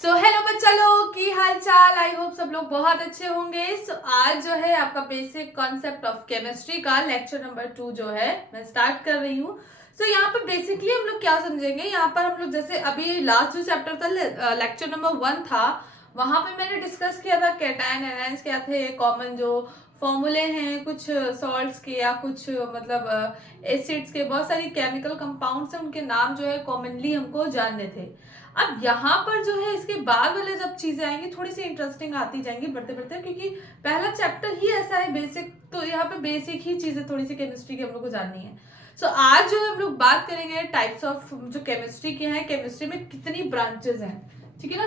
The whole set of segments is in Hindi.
हेलो बच्चा लोग की हाल चाल। आई होप सब लोग बहुत अच्छे होंगे। आज जो है आपका बेसिक कॉन्सेप्ट ऑफ केमिस्ट्री का लेक्चर नंबर 2 जो है मैं स्टार्ट कर रही हूँ। यहाँ पर बेसिकली हम लोग क्या समझेंगे, यहाँ पर हम लोग जैसे अभी लास्ट जो चैप्टर था लेक्चर नंबर 1 था, वहां पे मैंने डिस्कस किया था कैटायन एनायंस क्या थे, कॉमन जो फॉर्मूले हैं कुछ सॉल्ट्स के या कुछ मतलब एसिड्स के, बहुत सारी केमिकल कंपाउंड्स हैं, उनके नाम जो है कॉमनली हमको जानने थे। अब यहाँ पर जो है इसके बाद वाले जब चीजें आएंगी थोड़ी सी इंटरेस्टिंग आती जाएंगी बढ़ते बढ़ते, क्योंकि पहला चैप्टर ही ऐसा है बेसिक, तो यहाँ पे बेसिक ही चीजें थोड़ी सी केमिस्ट्री की हम लोग को जाननी है। आज जो है हम लोग बात करेंगे टाइप्स ऑफ जो केमिस्ट्री के हैं, केमिस्ट्री में कितनी ब्रांचेस हैं, ठीक है ना।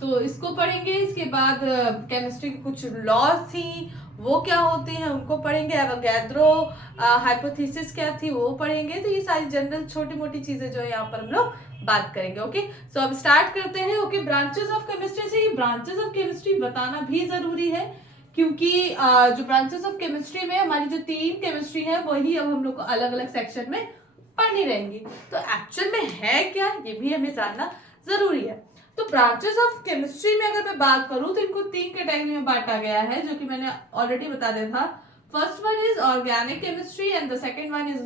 तो इसको पढ़ेंगे, इसके बाद केमिस्ट्री के कुछ लॉज थी वो क्या होते हैं उनको पढ़ेंगे, एवोगैड्रो हाइपोथेसिस क्या थी वो पढ़ेंगे। तो ये सारी जनरल छोटी मोटी चीजें जो है यहाँ पर हम लोग बात करेंगे। ओके, सो अब स्टार्ट करते हैं। ओके, ब्रांचेस ऑफ केमिस्ट्री से, ये ब्रांचेस ऑफ केमिस्ट्री बताना भी जरूरी है, क्योंकि जो ब्रांचेस ऑफ केमिस्ट्री में हमारी जो 3 केमिस्ट्री है वही अब हम लोग को अलग अलग सेक्शन में पढ़नी रहेंगी। तो एक्चुअल में है क्या ये भी हमें जानना जरूरी है। तो ब्रांचेस ऑफ केमिस्ट्री में अगर मैं बात करूं तो इनको 3 कैटेगरी में बांटा गया है, जो कि मैंने ऑलरेडी बता दिया था। First one is organic chemistry and the second one is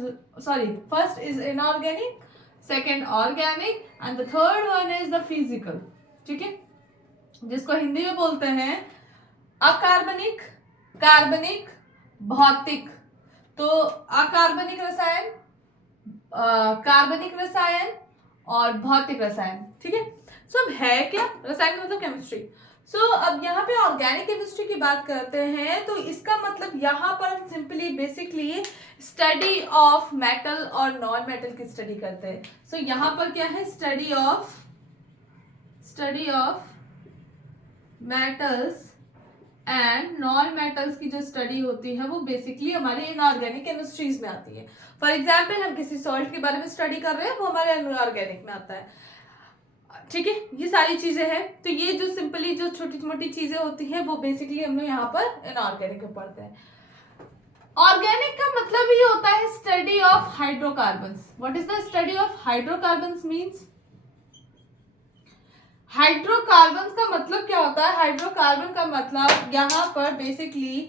first is inorganic, second organic and the third one is the physical, ठीक है, जिसको हिंदी में बोलते हैं अकार्बनिक, कार्बनिक, भौतिक। तो अकार्बनिक रसायन, कार्बनिक रसायन और भौतिक रसायन, ठीक है। अब है क्या रसायन का मतलब केमिस्ट्री। अब यहाँ पे ऑर्गेनिक केमिस्ट्री की बात करते हैं, तो इसका मतलब यहाँ पर हम simply basically study of metal और नॉन मेटल की स्टडी करते हैं। यहाँ पर क्या है, study of metals and non metals की जो स्टडी होती है वो बेसिकली हमारे इनऑर्गेनिक केमिस्ट्रीज में आती है। फॉर एग्जाम्पल हम किसी सॉल्ट के बारे में स्टडी कर रहे हैं, वो हमारे इनऑर्गेनिक में आता है, ठीक है। ये सारी चीजें हैं, तो ये जो सिंपली जो छोटी मोटी चीजें होती हैं वो बेसिकली हम लोग यहाँ पर इनऑर्गेनिक में पढ़ते हैं। ऑर्गेनिक का मतलब ये होता है study of hydrocarbons. What is the study of hydrocarbons means, hydrocarbons का मतलब क्या होता है, हाइड्रोकार्बन का मतलब यहाँ पर बेसिकली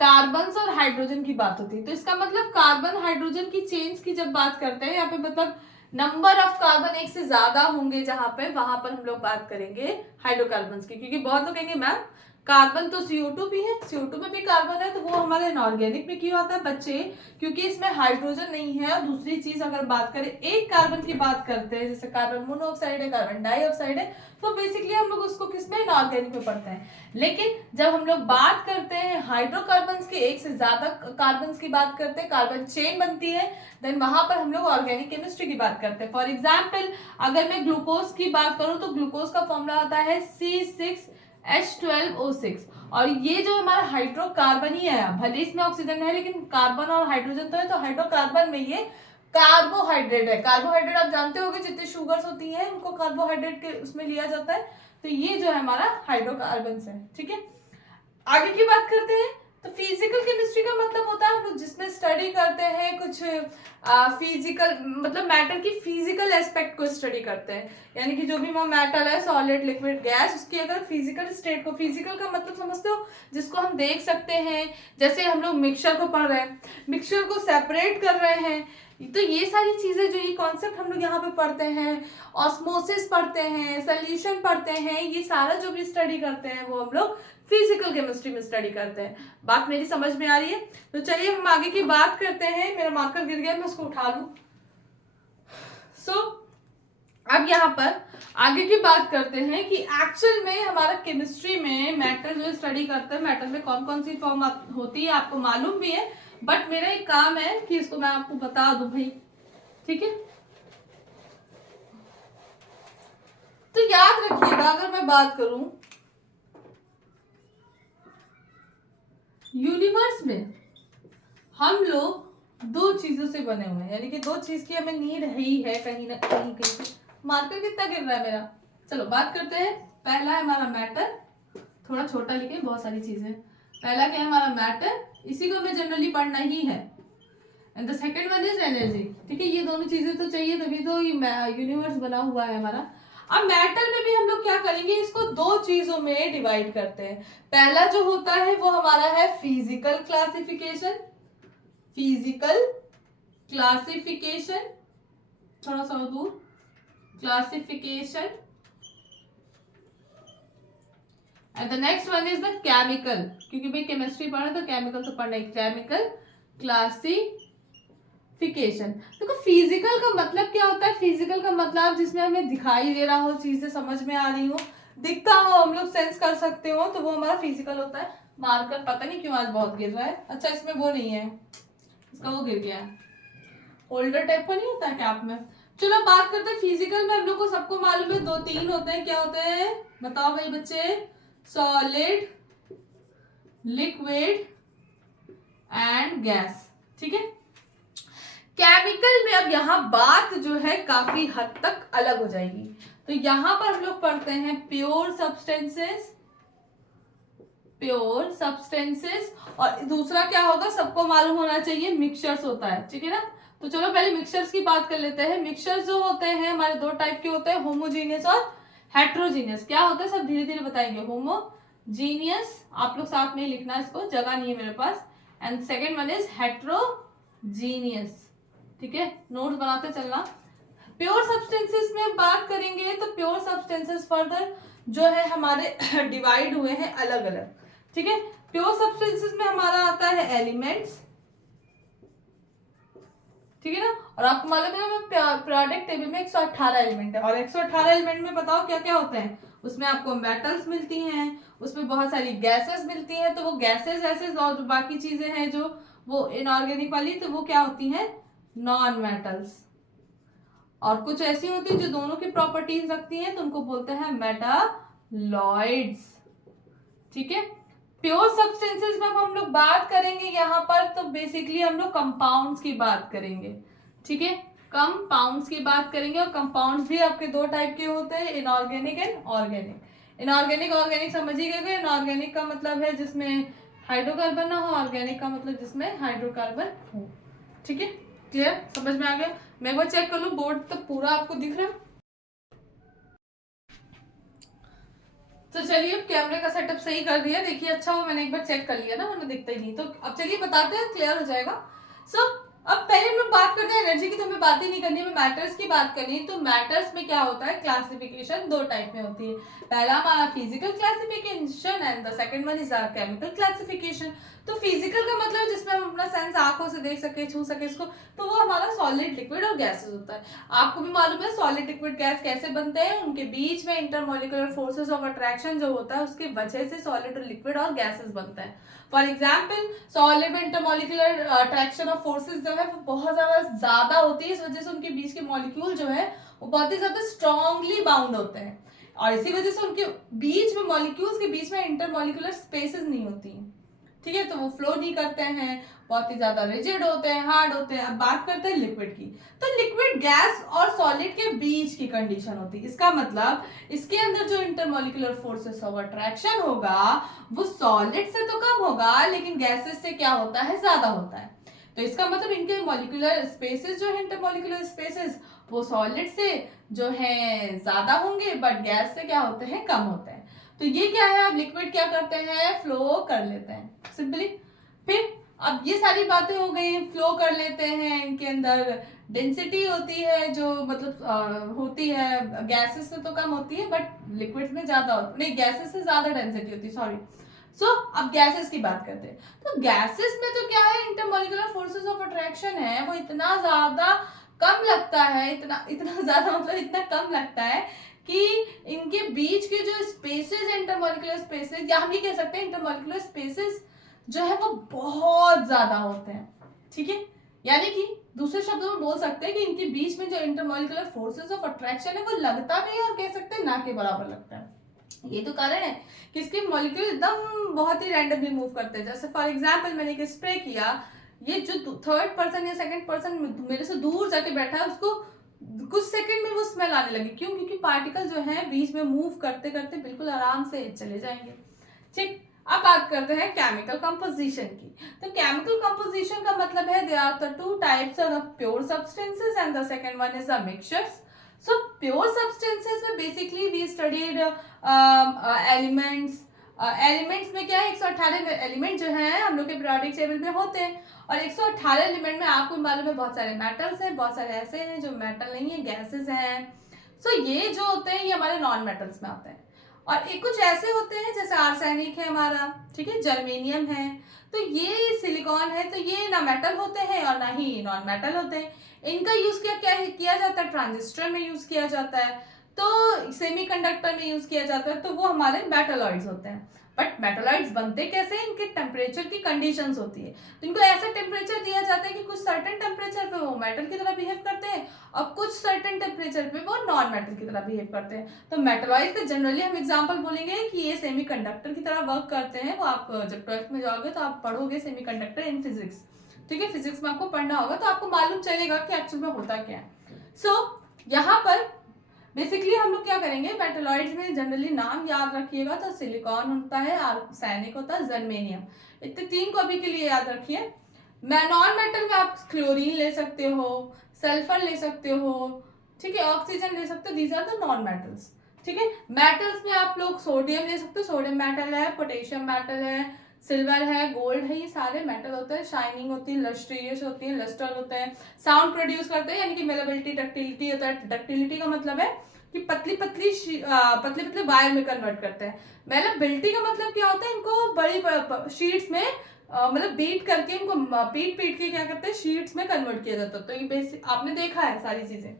कार्बन और हाइड्रोजन की बात होती है। तो इसका मतलब कार्बन हाइड्रोजन की चेन्स की जब बात करते हैं, यहाँ पे मतलब नंबर ऑफ कार्बन एक से ज्यादा होंगे जहां पे, वहां पर हम लोग बात करेंगे हाइड्रोकार्बन्स की। क्योंकि बहुत लोग कहेंगे मैम कार्बन तो CO2 भी है, CO2 में भी कार्बन है, तो वो हमारे इनऑर्गेनिक में क्यों आता है बच्चे, क्योंकि इसमें हाइड्रोजन नहीं है। और दूसरी चीज अगर बात करें एक कार्बन की बात करते हैं, जैसे कार्बन मोनोऑक्साइड है, कार्बन डाइऑक्साइड है, तो बेसिकली हम लोग उसको किसमें इनऑर्गेनिक में पढ़ते हैं। लेकिन जब हम लोग बात करते हैं हाइड्रोकार्बन्स के, एक से ज्यादा कार्बन की बात करते हैं, कार्बन चेन बनती है, देन वहां पर हम लोग ऑर्गेनिक केमिस्ट्री की बात करते हैं। फॉर एग्जाम्पल अगर मैं ग्लूकोज की बात करूं तो ग्लूकोज का फॉर्मूला होता है C6H12O6, और ये जो हमारा हाइड्रोकार्बन ही है, भले इसमें ऑक्सीजन है लेकिन कार्बन और हाइड्रोजन तो है, तो हाइड्रोकार्बन में ये कार्बोहाइड्रेट है। कार्बोहाइड्रेट आप जानते होंगे जितने शुगर्स होती हैं उनको कार्बोहाइड्रेट के उसमें लिया जाता है। तो ये जो है हमारा हाइड्रोकार्बन है, ठीक है। आगे की बात करते हैं, तो फिजिकल केमिस्ट्री का मतलब होता है हम लोग जिसमें स्टडी करते हैं कुछ फिजिकल, मतलब मैटर की फिजिकल एस्पेक्ट को स्टडी करते हैं, यानी कि जो भी मैटर है, सॉलिड लिक्विड गैस, उसकी अगर फिजिकल स्टेट को, फिजिकल का मतलब समझते हो जिसको हम देख सकते हैं, जैसे हम लोग मिक्सचर को पढ़ रहे हैं, मिक्सचर को सेपरेट कर रहे हैं, तो ये सारी चीजें जो ये कॉन्सेप्ट हम लोग यहाँ पे पढ़ते हैं, ऑस्मोसिस पढ़ते हैं, सोल्यूशन पढ़ते हैं, ये सारा जो भी स्टडी करते हैं वो हम लोग फिजिकल केमिस्ट्री में स्टडी करते हैं। बात मेरी समझ में आ रही है। तो चलिए हम आगे की बात करते हैं। मेरा मार्कर गिर गया, मैं उसको उठा लूं। अब यहाँ पर आगे की बात करते हैं कि एक्चुअल में हमारा केमिस्ट्री में मैटर जो स्टडी करते हैं, मैटर में कौन कौन सी फॉर्म होती है आपको मालूम भी है, बट मेरा एक काम है कि इसको मैं आपको बता दूं भाई, ठीक है। तो याद रखिएगा, अगर मैं बात करूं यूनिवर्स में हम लोग 2 चीजों से बने हुए हैं, यानी कि 2 चीज की हमें नीड ही है कहीं ना कहीं कहीं। मार्कर कितना गिर रहा है मेरा, चलो बात करते हैं। पहला है हमारा मैटर, थोड़ा छोटा लिखे, बहुत सारी चीजें। पहला क्या है हमारा मैटर, इसी को हमें जनरली पढ़ना ही है, and the second one is energy, ठीक है। ये दोनों चीजें तो चाहिए, तभी तो ये यूनिवर्स बना हुआ है हमारा। अब मैटर में भी हम लोग क्या करेंगे, दो चीजों में डिवाइड करते हैं। पहला जो होता है वो हमारा है फिजिकल क्लासिफिकेशन, फिजिकल क्लासिफिकेशन, थोड़ा सा दूर, classification, and the next one is the chemical, क्योंकि भाई केमिस्ट्री पढ़ा तो केमिकल तो पढ़ना ही, केमिकल क्लासिफिकेशन। देखो फिजिकल का मतलब क्या होता है, फिजिकल का मतलब जिसमें हमें दिखाई दे रहा हो, चीजें समझ में आ रही हो, दिखता हो, हम लोग सेंस कर सकते हो, तो वो हमारा फिजिकल होता है। मार्कर पता नहीं क्यों आज बहुत गिर रहा है, अच्छा इसमें वो नहीं है, इसका वो गिर गया है, होल्डर टाइप का नहीं होता है कैप में। चलो बात करते हैं फिजिकल में, हम लोग को सबको मालूम है दो तीन होते हैं, क्या होते हैं बताओ भाई बच्चे, सॉलिड, लिक्विड एंड गैस, ठीक है। केमिकल में अब यहाँ बात जो है काफी हद तक अलग हो जाएगी, तो यहां पर हम लोग पढ़ते हैं प्योर सब्सटेंसेस, प्योर सब्सटेंसेस, और दूसरा क्या होगा सबको मालूम होना चाहिए, मिक्सचर्स होता है, ठीक है ना। तो चलो पहले मिक्सचर्स की बात कर लेते हैं। मिक्सचर्स जो होते हैं हमारे दो टाइप के होते हैं, होमोजीनियस और हेट्रोजीनियस। क्या होता है सब धीरे धीरे बताएंगे। होमोजीनियस आप लोग साथ में ही लिखना, इसको जगह नहीं है मेरे पास, and second one is heterogeneous, ठीक है, नोट्स बनाते चलना। प्योर सब्सटेंसेस में बात करेंगे तो प्योर सब्सटेंसेस फर्दर जो है हमारे डिवाइड हुए हैं अलग अलग, ठीक है। प्योर सब्सटेंसेस में हमारा आता है एलिमेंट्स, ठीक है ना, और आपको मालूम है ना प्रोडक्ट टेबल में 118 एलिमेंट है, और 118 एलिमेंट में बताओ क्या क्या होते हैं, उसमें आपको मेटल्स मिलती हैं, उसमें बहुत सारी गैसेस मिलती हैं, तो वो गैसेस एसेस और जो बाकी चीजें हैं जो वो इनऑर्गेनिक वाली, तो वो क्या होती हैं, नॉन मेटल्स। और कुछ ऐसी होती है जो दोनों की प्रॉपर्टीज रखती हैं, तो उनको बोलते हैं मेटालॉइड्स, ठीक है। प्योर सब्सटेंसेस में अब हम लोग बात करेंगे यहाँ पर, तो बेसिकली हम लोग कंपाउंड्स की बात करेंगे, ठीक है, कंपाउंड्स की बात करेंगे। और कंपाउंड्स भी आपके दो टाइप के होते हैं, inorganic and organic. Inorganic organic समझिएगा, इनऑर्गेनिक का मतलब है जिसमें हाइड्रोकार्बन ना हो, ऑर्गेनिक का मतलब जिसमें हाइड्रोकार्बन हो, ठीक है, क्लियर, समझ में आ गया। मैं एक बार चेक कर लूं बोर्ड तो पूरा आपको दिख रहा है। तो चलिए अब कैमरे का सेटअप सही कर दिया, देखिए अच्छा हो मैंने एक बार चेक कर लिया ना, वरना दिखता ही नहीं। तो अब चलिए बताते हैं, क्लियर हो जाएगा। सो अब पहले हम लोग बात करते हैं एनर्जी की, तो हमें बात ही नहीं करनी है, मैटर्स की बात करनी है। तो मैटर्स में क्या होता है, क्लासिफिकेशन दो टाइप में होती है। पहला हमारा physical classification and the second one is our chemical classification. तो फिजिकल का मतलब जिसमें हम अपना सेंस आंखों से देख सके, छू सके इसको, तो वो हमारा सॉलिड, लिक्विड और गैसेस होता है। आपको भी मालूम है सॉलिड, लिक्विड, गैस कैसे बनते हैं, उनके बीच में इंटरमॉलिक्यूलर फोर्सेस ऑफ अट्रैक्शन जो होता है उसकी वजह से सॉलिड और लिक्विड और गैसेस बनता है। फॉर एग्जाम्पल सॉलिड में इंटरमॉलिक्यूलर अट्रैक्शन ऑफ फोर्सेस जो है वो बहुत ज्यादा होती है, इस वजह से उनके बीच के मॉलिक्यूल जो है वो बहुत ही ज्यादा स्ट्रांगली बाउंड होते हैं, और इसी वजह से उनके बीच में मॉलिक्यूल्स के बीच में इंटरमॉलिक्यूलर स्पेसेस नहीं होती हैं, ठीक है, तो वो फ्लो नहीं करते हैं, बहुत ही ज्यादा रिजिड होते हैं, हार्ड होते हैं। अब बात करते हैं लिक्विड की, तो लिक्विड गैस और सॉलिड के बीच की कंडीशन होती है। इसका मतलब इसके अंदर जो इंटरमॉलिक्यूलर फोर्सेस ऑफ अट्रैक्शन होगा वो सॉलिड से तो कम होगा, लेकिन गैसेस से क्या होता है, ज्यादा होता है। तो इसका मतलब इनके मॉलिक्यूलर स्पेसेस जो है, इंटरमॉलिक्यूलर स्पेसेस, वो सॉलिड से जो है ज्यादा होंगे, बट गैस से क्या होते हैं, कम होते हैं। तो ये क्या है, अब लिक्विड क्या करते हैं, फ्लो कर लेते हैं सिंपली। फिर अब ये सारी बातें हो गई, फ्लो कर लेते हैं, इनके अंदर डेंसिटी होती है जो मतलब होती है, गैसेस से तो कम होती है बट लिक्विड्स में ज्यादा होती, नहीं गैसेस से ज्यादा डेंसिटी होती है, सॉरी। सो अब गैसेस की बात करते हैं। तो गैसेस में तो क्या है, इंटरमॉलिक्यूलर फोर्सेस ऑफ अट्रैक्शन है वो इतना ज्यादा कम लगता है, इतना ज्यादा मतलब इतना कम लगता है कि इनके बीच के जो स्पेसेस, इंटरमॉलिक्यूलर स्पेसेस, या हम ये कह सकते हैं इंटरमॉलिक्यूलर स्पेसेस जो है वो बहुत ज्यादा होते हैं, ठीक है। यानी कि दूसरे शब्दों में बोल सकते हैं कि इनके बीच में जो इंटरमॉलिक्यूलर फोर्सेस ऑफ अट्रैक्शन है वो लगता भी है और कह सकते हैं ना के बराबर लगता है। ये तो कारण है कि इसके मॉलिक्यूल एकदम बहुत ही रैंडमली मूव करते हैं। जैसे फॉर एग्जांपल मैंने एक स्प्रे किया, ये जो थर्ड पर्सन या सेकंड पर्सन मेरे से दूर जाके बैठा है उसको कुछ सेकंड में वो स्मेल आने लगी, क्यों, क्योंकि पार्टिकल जो है बीच में मूव करते करते बिल्कुल आराम से चले जाएंगे, ठीक। अब बात करते हैं केमिकल कंपोजिशन की। तो केमिकल कंपोजिशन का मतलब है there are the two types of pure substances and the second one is the mixtures. So pure substances में basically we studied elements. Elements में क्या है, 118 एलिमेंट जो हैं हम लोग के पीरियोडिक टेबल में होते हैं, और 118 एलिमेंट में आपको मालूम है बहुत सारे मेटल्स हैं, बहुत सारे ऐसे हैं जो मेटल नहीं है, गैसेस हैं। सो ये जो होते हैं ये हमारे नॉन मेटल्स में आते हैं, और एक कुछ ऐसे होते हैं जैसे आर्सेनिक है हमारा, ठीक है, जर्मेनियम है, तो ये सिलिकॉन है, तो ये ना मेटल होते हैं और ना ही नॉन मेटल होते हैं। इनका यूज किया जाता है, ट्रांजिस्टर में यूज किया जाता है, तो सेमीकंडक्टर में यूज किया जाता है, तो वो हमारे मेटलॉइड्स होते हैं। बट मेटलॉइड्स बनते कैसे, इनके टेम्परेचर की कंडीशंस होती है, तो इनको ऐसा टेम्परेचर दिया जाता है कि कुछ सर्टेन टेम्परेचर पे वो मेटल की तरह बिहेव करते हैं और कुछ सर्टेन टेम्परेचर पे वो नॉन मेटल की तरह बिहेव करते हैं। तो मेटलॉइड्स का जनरली हम एग्जांपल बोलेंगे कि ये सेमीकंडक्टर की तरह वर्क करते हैं। वो आप जब 12th में जाओगे तो आप पढ़ोगे सेमीकंडक्टर इन फिजिक्स, ठीक है, फिजिक्स में आपको पढ़ना होगा, तो आपको मालूम चलेगा कि एक्चुअल में होता क्या है। सो यहाँ पर बेसिकली हम लोग क्या करेंगे, मेटलॉइड्स में जनरली नाम याद रखिएगा, तो सिलिकॉन होता है, आर्सेनिक होता है, जर्मेनियम, इतने तीन को अभी के लिए याद रखिए। नॉन मेटल में आप क्लोरीन ले सकते हो, सल्फर ले सकते हो, ठीक है, ऑक्सीजन ले सकते हो, these are the non metals, ठीक है। मेटल्स में आप लोग सोडियम ले सकते हो, सोडियम मेटल है, पोटेशियम मेटल है, सिल्वर है, गोल्ड है, ये सारे मेटल होते हैं। शाइनिंग होती है, लस्ट्रियस होती है, लस्टर होते हैं, साउंड प्रोड्यूस करते हैं, यानी कि मेलेबिलिटी, डक्टिलिटी होता है। डक्टिलिटी का मतलब है कि पतली पतली वायर में कन्वर्ट करते हैं। मेलेबिलिटी का मतलब क्या होता है, इनको बड़ी शीट्स में मतलब बीट करके, इनको पीट के क्या करते हैं, शीट्स में कन्वर्ट किया जाता है। तो ये बेसिक आपने देखा है सारी चीजें,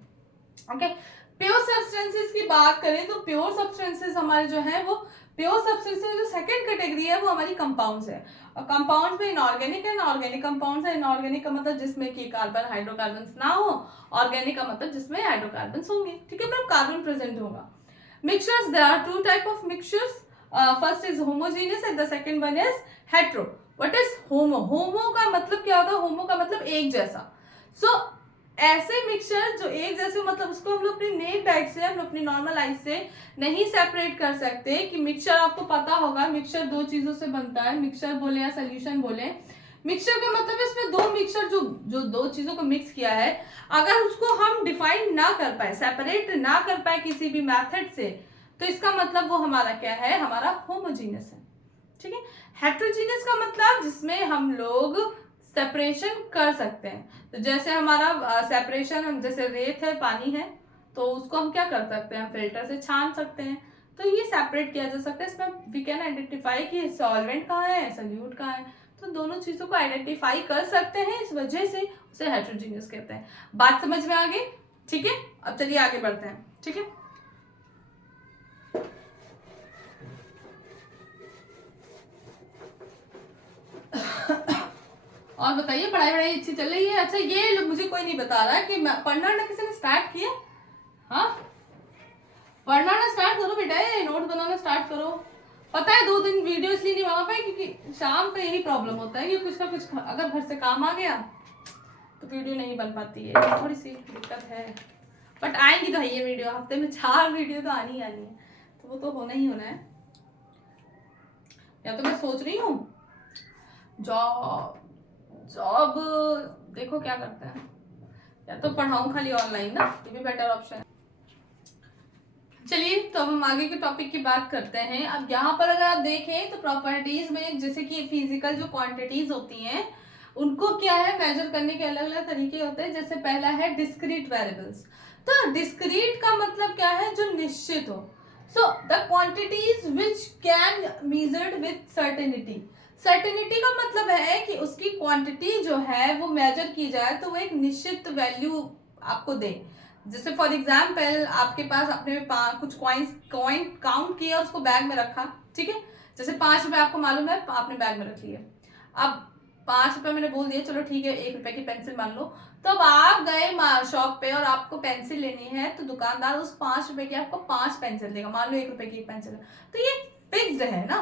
ओके। प्योर सब्सटेंसेस की बात करें तो प्योर सब्सटेंसेस हमारे जो है वो, प्योर सब्सटेंसेस जो सेकंड कैटेगरी है वो हमारी कंपाउंड्स है, और कंपाउंड्स में इनऑर्गेनिक है, इनऑर्गेनिक कंपाउंड्स है। इनऑर्गेनिक का मतलब जिसमें कि कार्बन हाइड्रोकार्बन ना हो, ऑर्गेनिक का मतलब जिसमें हाइड्रोकार्बन होंगे, ठीक है, मतलब कार्बन प्रेजेंट होगा। Mixtures, there are two type of mixtures, first is homogeneous and the second one is hetero. What is homo? Homo का मतलब क्या होता है, होमो का मतलब एक जैसा। सो ऐसे मिक्सचर जो एक जैसे, मतलब उसको हम लोग अपनी नेक्ड आइज से, हम लोग अपनी नॉर्मल आइज से नहीं सेपरेट कर सकते कि मिक्सचर, आपको पता होगा मिक्सचर दो चीजों से बनता है, मिक्सचर बोले या सोल्यूशन बोले। मिक्सचर का मतलब इसमें दो मिक्सचर जो दो चीजों को मिक्स किया है, अगर उसको हम डिफाइन ना कर पाए, सेपरेट ना कर पाए किसी भी मेथड से, तो इसका मतलब वो हमारा क्या है, हमारा होमोजीनियस है, ठीक है। हेट्रोजीनियस का मतलब जिसमें हम लोग सेपरेशन कर सकते हैं। तो जैसे हमारा सेपरेशन, हम जैसे रेत है, पानी है, तो उसको हम क्या कर सकते हैं, फिल्टर से छान सकते हैं, तो ये सेपरेट किया जा सकता है। इसमें वी कैन आइडेंटिफाई कि सॉल्वेंट कहाँ है, सोल्यूट कहाँ है, तो दोनों चीजों को आइडेंटिफाई कर सकते हैं, इस वजह से उसे हेट्रोजीनियस कहते हैं। बात समझ में आ गई, ठीक है। अब चलिए आगे बढ़ते हैं, ठीक है। और बताइए, पढ़ाई वढ़ाई अच्छी चल रही है? अच्छा, ये मुझे कोई नहीं बता रहा कि पढ़ना ना किसी ने स्टार्ट किया? हाँ, पढ़ना ना स्टार्ट करो बेटा, नोट बनाना स्टार्ट करो। पता है 2 दिन वीडियो इसलिए नहीं बना पाए क्योंकि शाम पे यही प्रॉब्लम होता है कि कुछ ना कुछ अगर घर से काम आ गया तो वीडियो नहीं बन पाती है, थोड़ी सी दिक्कत है। बट आएंगी तो है ये वीडियो, हफ्ते में 4 वीडियो तो आनी ही आनी है, तो वो तो होना ही होना है। या तो मैं सोच रही हूँ जॉब देखो क्या करते हैं, या तो पढ़ाऊं खाली ऑनलाइन ना, ये भी बेटर ऑप्शन है। चलिए, तो अब हम आगे के टॉपिक की बात करते हैं। अब यहाँ पर अगर आप देखें तो प्रॉपर्टीज में, जैसे कि फिजिकल जो क्वांटिटीज होती हैं उनको क्या है, मेजर करने के अलग अलग तरीके होते हैं। जैसे पहला है डिस्क्रीट वेरिएबल्स। तो डिस्क्रीट का मतलब क्या है, जो निश्चित हो। So the quantities which can measured with certainty. Certainty का मतलब है कि उसकी क्वांटिटी जो है वो मेजर की जाए तो वो एक निश्चित वैल्यू आपको दे। जैसे फॉर एग्जाम्पल आपके पास आपने कुछ कॉइन काउंट किया, उसको बैग में रखा, ठीक है। जैसे 5 रुपए आपको मालूम है, आपने बैग में रख लिए। अब 5 रुपए मैंने बोल दिया, चलो ठीक है, 1 रुपए की पेंसिल मान लो। तो अब आप गए शॉप पे और आपको पेंसिल लेनी है, तो दुकानदार उस 5 रुपए की आपको 5 पेंसिल देगा, मान लो 1 रुपए की एक पेंसिल है, तो ये फिक्स्ड है ना।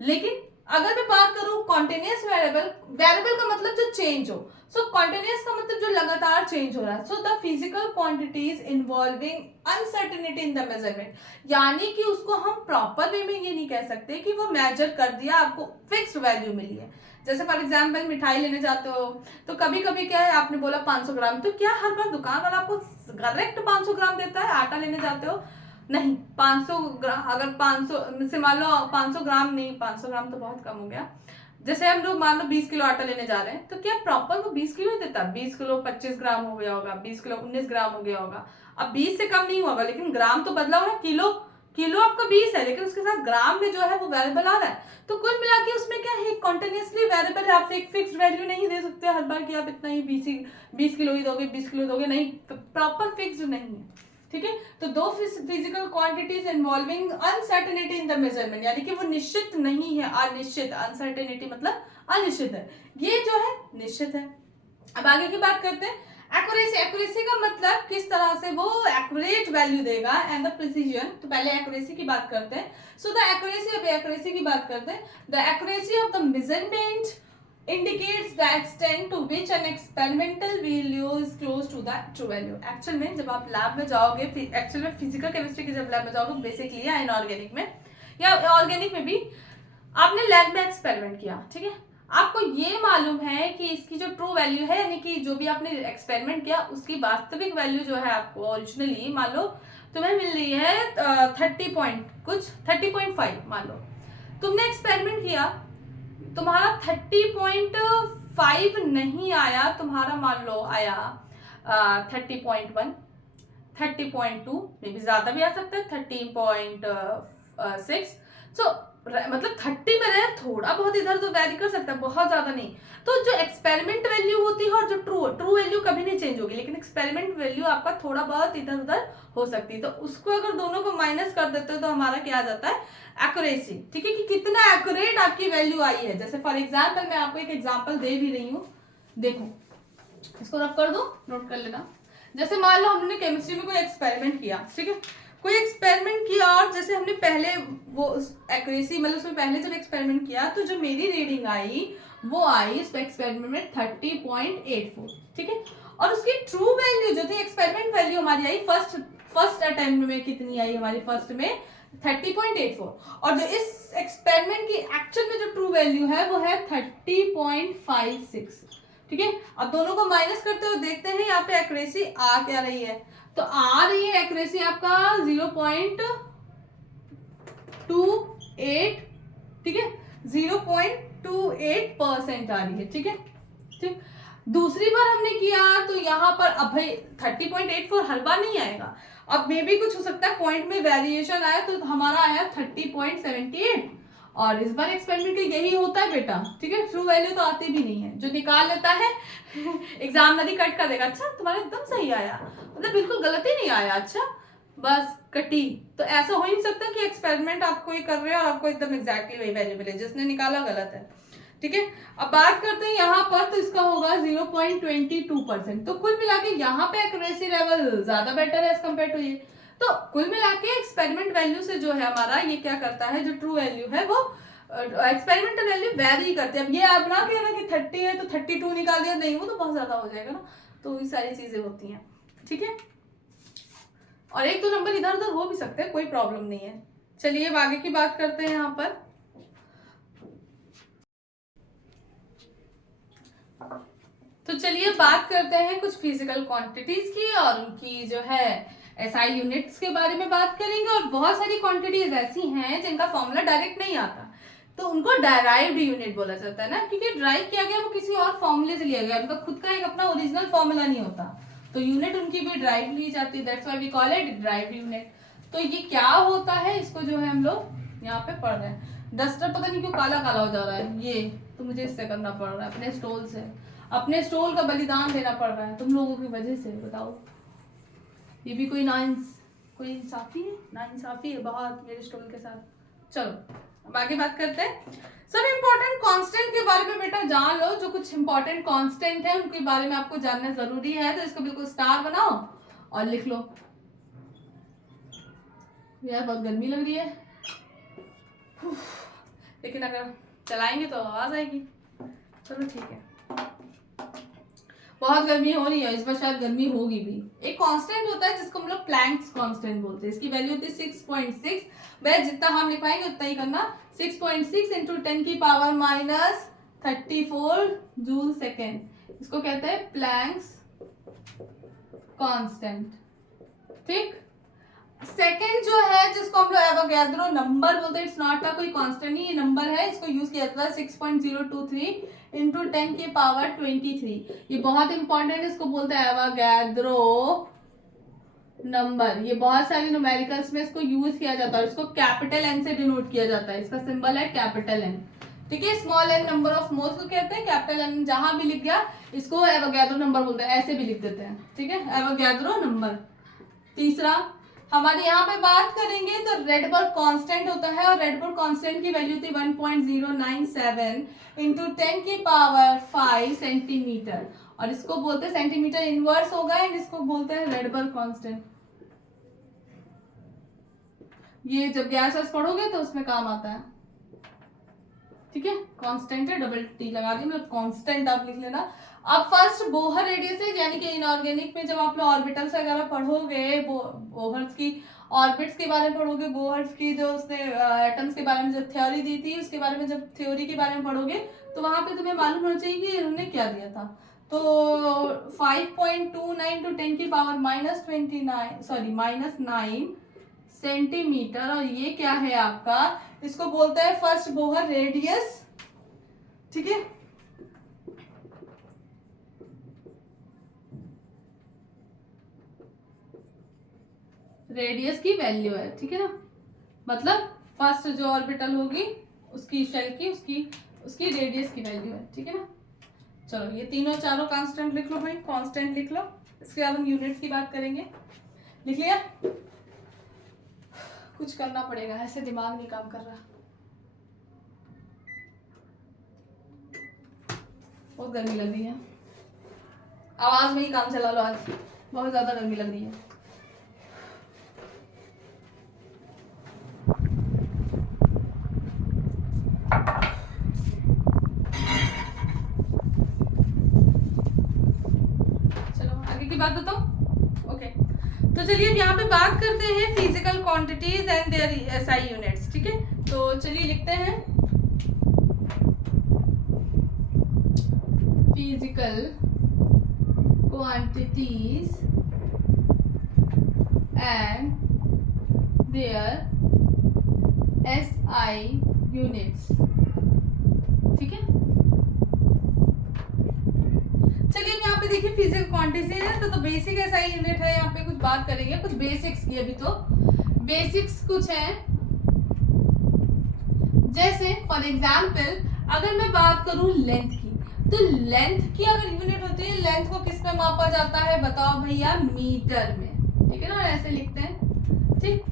लेकिन अगर मैं बात करूं कॉन्टिन्यूस वेरिएबल, वेरिएबल का मतलब जो चेंज हो, सो कॉन्टिन्यूस का मतलब जो लगातार चेंज हो रहा है। So the physical quantities involving uncertainty in the measurement, यानी कि उसको हम प्रॉपर वे में ये नहीं कह सकते कि वो मेजर कर दिया, आपको फिक्स्ड वैल्यू मिली है। जैसे फॉर एग्जाम्पल मिठाई लेने जाते हो तो कभी कभी क्या है, आपने बोला 500 ग्राम, तो क्या हर बार दुकान वाला आपको करेक्ट 500 ग्राम देता है? आटा लेने जाते हो, नहीं 500 ग्राम, अगर 500 से मान लो 500 ग्राम नहीं, 500 ग्राम तो बहुत कम हो गया, जैसे हम लोग मान लो 20 किलो आटा लेने जा रहे हैं, तो क्या प्रॉपर वो 20 किलो ही देता? 20 किलो 25 ग्राम हो गया होगा, 20 किलो 19 ग्राम हो गया होगा। अब 20 से कम नहीं होगा, लेकिन ग्राम तो बदला होगा। किलो किलो आपका 20 है, लेकिन उसके साथ ग्राम में जो है वो वेरिएबल आ रहा है। तो कुल मिला के उसमें क्या है, कॉन्टिन्यूसली वेरिएबल है। आप एक फिक्स वैल्यू नहीं दे सकते हर बार कि आप इतना ही 20 किलो ही दोगे, 20 किलो दोगे, नहीं, प्रॉपर फिक्स नहीं है। ठीक है, तो दो physical quantities involving uncertainty in the measurement, यानी कि वो निश्चित नहीं है, अनिश्चित। अनसर्टेनिटी मतलब अनिश्चित है, ये जो है निश्चित है। अब आगे की बात करते हैं एक्यूरेसी। एक्यूरेसी का मतलब किस तरह से वो एक्यूरेट वैल्यू देगा एंड द प्रिसीजन। तो पहले एक्यूरेसी की बात करते हैं। सो द एक्यूरेसी, अब एक्यूरेसी की बात करते हैं। The accuracy of the measurement indicates the extent to which an experimental value is close to the true value। Actual में जब आप लैब में जाओगे, एक्चुअल में फिजिकल केमिस्ट्री की जब लैब में जाओगे, बेसिकली या इनऑर्गेनिक में या ऑर्गेनिक में भी, आपने लैब में एक्सपेरिमेंट किया, ठीक है, आपको ये मालूम है कि इसकी जो ट्रू वैल्यू है, यानी कि जो भी आपने एक्सपेरिमेंट किया उसकी वास्तविक वैल्यू जो है आपको ओरिजिनली मान लो तुम्हें मिल रही है 30 पॉइंट कुछ 30.5 मान लो तुमने एक्सपेरिमेंट किया, तुम्हारा 30.5 नहीं आया, तुम्हारा मान लो आया 30.1, 30.2, मे बी ज्यादा भी आ सकता है 30.6। सो मतलब 30 में रहे, थोड़ा बहुत इधर तो वैरी कर सकता है, बहुत ज्यादा नहीं। तो जो एक्सपेरिमेंट वैल्यू होती है और जो ट्रू वैल्यू कभी नहीं चेंज होगी, लेकिन एक्सपेरिमेंट वैल्यू आपका थोड़ा बहुत इधर उधर हो सकती है। तो उसको अगर दोनों को माइनस कर देते हो तो हमारा क्या आ जाता है, एक्यूरेसी। ठीक है, कि कितना एक्यूरेट आपकी वैल्यू आई है। जैसे फॉर एग्जाम्पल मैं आपको एक एग्जाम्पल दे भी रही हूँ, देखो इसको रब कर दो, नोट कर लेना। जैसे मान लो हमने केमिस्ट्री में कोई एक्सपेरिमेंट किया, ठीक है, कोई एक्सपेरिमेंट किया, और जैसे हमने पहले वो एक्यूरेसी मतलब उसमें पहले जब एक्सपेरिमेंट किया तो जो मेरी रीडिंग आई वो आई उस एक्सपेरिमेंट में 30.84, ठीक है, और उसकी ट्रू वैल्यू जो थी, एक्सपेरिमेंट वैल्यू हमारी आई फर्स्ट अटेम्प्ट में कितनी आई हमारी, फर्स्ट में 30.84, और जो इस एक्सपेरिमेंट की एक्चुअल में जो ट्रू वैल्यू है वो है 30.56। ठीक है, अब दोनों को माइनस करते हुए देखते हैं यहाँ पे एक्यूरेसी आ क्या रही है। तो आ रही है एक्यूरेसी आपका 0.28, ठीक है, 0.28% आ रही है, ठीक है, ठीक। दूसरी बार हमने किया तो यहाँ पर अब भाई 30.84 हर बार नहीं आएगा, अब मे भी कुछ हो सकता है पॉइंट में वेरिएशन आया, तो हमारा आया 30.78, और इस बार एक्सपेरिमेंट का यही होता है बेटा, ठीक है, ट्रू वैल्यू तो आती भी नहीं है, जो निकाल लेता है एग्जाम नदी कट कर देगा, अच्छा तुम्हारा एकदम सही आया, मतलब बिल्कुल गलत ही नहीं आया, अच्छा बस कटी। तो ऐसा हो ही नहीं सकता कि एक्सपेरिमेंट आपको ये कर रहे हैं और आपको एकदम एग्जैक्टली वही वैल्यू मिले, जिसने निकाला गलत है, ठीक है। अब बात करते हैं यहाँ पर, तो इसका होगा 0.22%। तो कुल मिला के यहाँ पे एक्यूरेसी लेवल ज्यादा बेटर है एज कम्पेयर टू ये। तो कुल मिला के एक्सपेरिमेंट वैल्यू से जो है हमारा ये क्या करता है, जो ट्रू वैल्यू है वो एक्सपेरिमेंटल वैल्यू वेरी करती है। अब ये आप ना कहना कि 30 है तो 32 निकाल दिया, नहीं, वो तो बहुत ज्यादा हो जाएगा ना, तो ये सारी चीजें होती हैं, ठीक है। और एक दो नंबर इधर उधर हो भी सकते हैं, कोई प्रॉब्लम नहीं है। चलिए अब आगे की बात करते हैं यहाँ पर। तो चलिए बात करते हैं कुछ फिजिकल क्वांटिटीज की, और उनकी जो है एसआई यूनिट्स के बारे में बात करेंगे। और बहुत सारी क्वांटिटीज ऐसी हैं जिनका फॉर्मूला डायरेक्ट नहीं आता, तो उनको डेराइव्ड यूनिट बोला जाता है ना, क्योंकि ड्राइव किया गया वो किसी और फॉर्मूले से लिया गया, उनका खुद का एक अपना ओरिजिनल फॉर्मूला नहीं होता, तो यूनिट उनकी भी ड्राइव ली जाती है, that's why we call it derived unit. तो ये क्या होता है, इसको जो है हम लोग यहाँ पे पढ़ रहे हैं। डस्टर पता नहीं क्यों काला काला हो जा रहा है, ये तो मुझे इससे करना पड़ रहा है, अपने स्टोल से, अपने स्टोल का बलिदान देना पड़ रहा है तुम लोगों की वजह से। बताओ, ये भी कोई इंसाफी है, ना इंसाफी है बहुत मेरे स्टोल के साथ। चलो अब आगे बात करते हैं। सब इंपॉर्टेंट कांस्टेंट के बारे में बेटा जान लो, जो कुछ इंपॉर्टेंट कांस्टेंट है उनके बारे में आपको जानना जरूरी है, तो इसको बिल्कुल स्टार बनाओ और लिख लो। यार बहुत गर्मी लग रही है, लेकिन अगर चलाएंगे तो आवाज आएगी। चलो ठीक है। बहुत गर्मी हो रही है इस बार, शायद गर्मी होगी भी। एक कांस्टेंट होता है जिसको हम लोग प्लैंक्स कांस्टेंट बोलते हैं, इसकी वैल्यू होती है 6.6। वह जितना हम लिखवाएंगे उतना ही करना। 6.6 इंटू 10 की पावर माइनस 34 जूल सेकेंड, इसको कहते हैं प्लैंक्स कांस्टेंट। ठीक। सेकेंड जो है जिसको हम लोग एवोगैड्रो नंबर बोलते हैं, इट्स नॉट का कोई कांस्टेंट नहीं, ये नंबर है, इसको यूज किया जाता है 6.023 इंटू 10 की पावर 23। ये बहुत इंपॉर्टेंट है, इसको बोलते हैं एवोगैड्रो नंबर। ये बहुत सारे न्यूमेरिकल्स में इसको यूज किया जाता है, इसको कैपिटल एन से डिनोट किया जाता है, इसका सिंबल है कैपिटल एन। ठीक है। Small N number of moles को कहते हैं, कैपिटल एन जहां भी लिख गया इसको एवोगैड्रो नंबर बोलते हैं, ऐसे भी लिख देते हैं। ठीक है, एवोगैड्रो नंबर। तीसरा हमारे यहाँ पे बात करेंगे तो रेडबर्ग कांस्टेंट होता है, और रेडबर्ग कांस्टेंट की वैल्यू थी 1.097 इंटू 10 की पावर 5 सेंटीमीटर, और इसको बोलते हैं सेंटीमीटर इनवर्स होगा, एंड इसको बोलते हैं रेडबर्ग कांस्टेंट। ये जब गैस पढ़ोगे तो उसमें काम आता है। ठीक है, कांस्टेंट है, डबल टी लगा दी, मतलब कांस्टेंट आप लिख लेना। अब फर्स्ट बोहर रेडियस है, यानी कि इनऑर्गेनिक में जब आप लोग ऑर्बिटल्स वगैरह पढ़ोगे, बोहर्स की ऑर्बिट्स के बारे में पढ़ोगे, बोहर्स की जो उसने एटम्स के बारे में जब थ्योरी दी थी उसके बारे में, जब थ्योरी के बारे में पढ़ोगे तो वहां पे तुम्हें मालूम होना चाहिए कि उन्होंने क्या दिया था। तो 5.29 टू 10 की पावर -9 सेंटीमीटर, और ये क्या है आपका, इसको बोलते हैं फर्स्ट बोहर रेडियस। ठीक है, रेडियस की वैल्यू है। ठीक है ना, मतलब फर्स्ट जो ऑर्बिटल होगी उसकी शेल की उसकी रेडियस की वैल्यू है। ठीक है ना। चलो ये तीनों चारों कांस्टेंट लिख लो भाई, कांस्टेंट लिख लो। इसके बाद हम यूनिट्स की बात करेंगे। लिख लिया? कुछ करना पड़ेगा, ऐसे दिमाग नहीं काम कर रहा। बहुत गर्मी लग रही है, आवाज में ही काम चला लो, आज बहुत ज्यादा गर्मी लग रही है। चलो आगे की बात बताओ। ओके, तो चलिए अब यहाँ पे बात करते हैं physical quantities and their SI units. ठीक है, तो चलिए लिखते हैं physical quantities and their SI units. ठीक है, चलिए यहाँ पे देखिए फिजिकल क्वांटिटीज है तो बेसिक एसआई यूनिट है। यहाँ पे कुछ बात करेंगे, कुछ बेसिक्स की। अभी तो बेसिक्स कुछ है, जैसे फॉर एग्जांपल अगर मैं बात करूं लेंथ की, तो लेंथ की अगर यूनिट होती है, लेंथ को किस में मापा जाता है बताओ भैया, मीटर में। ठीक है ना, ऐसे लिखते हैं। ठीक,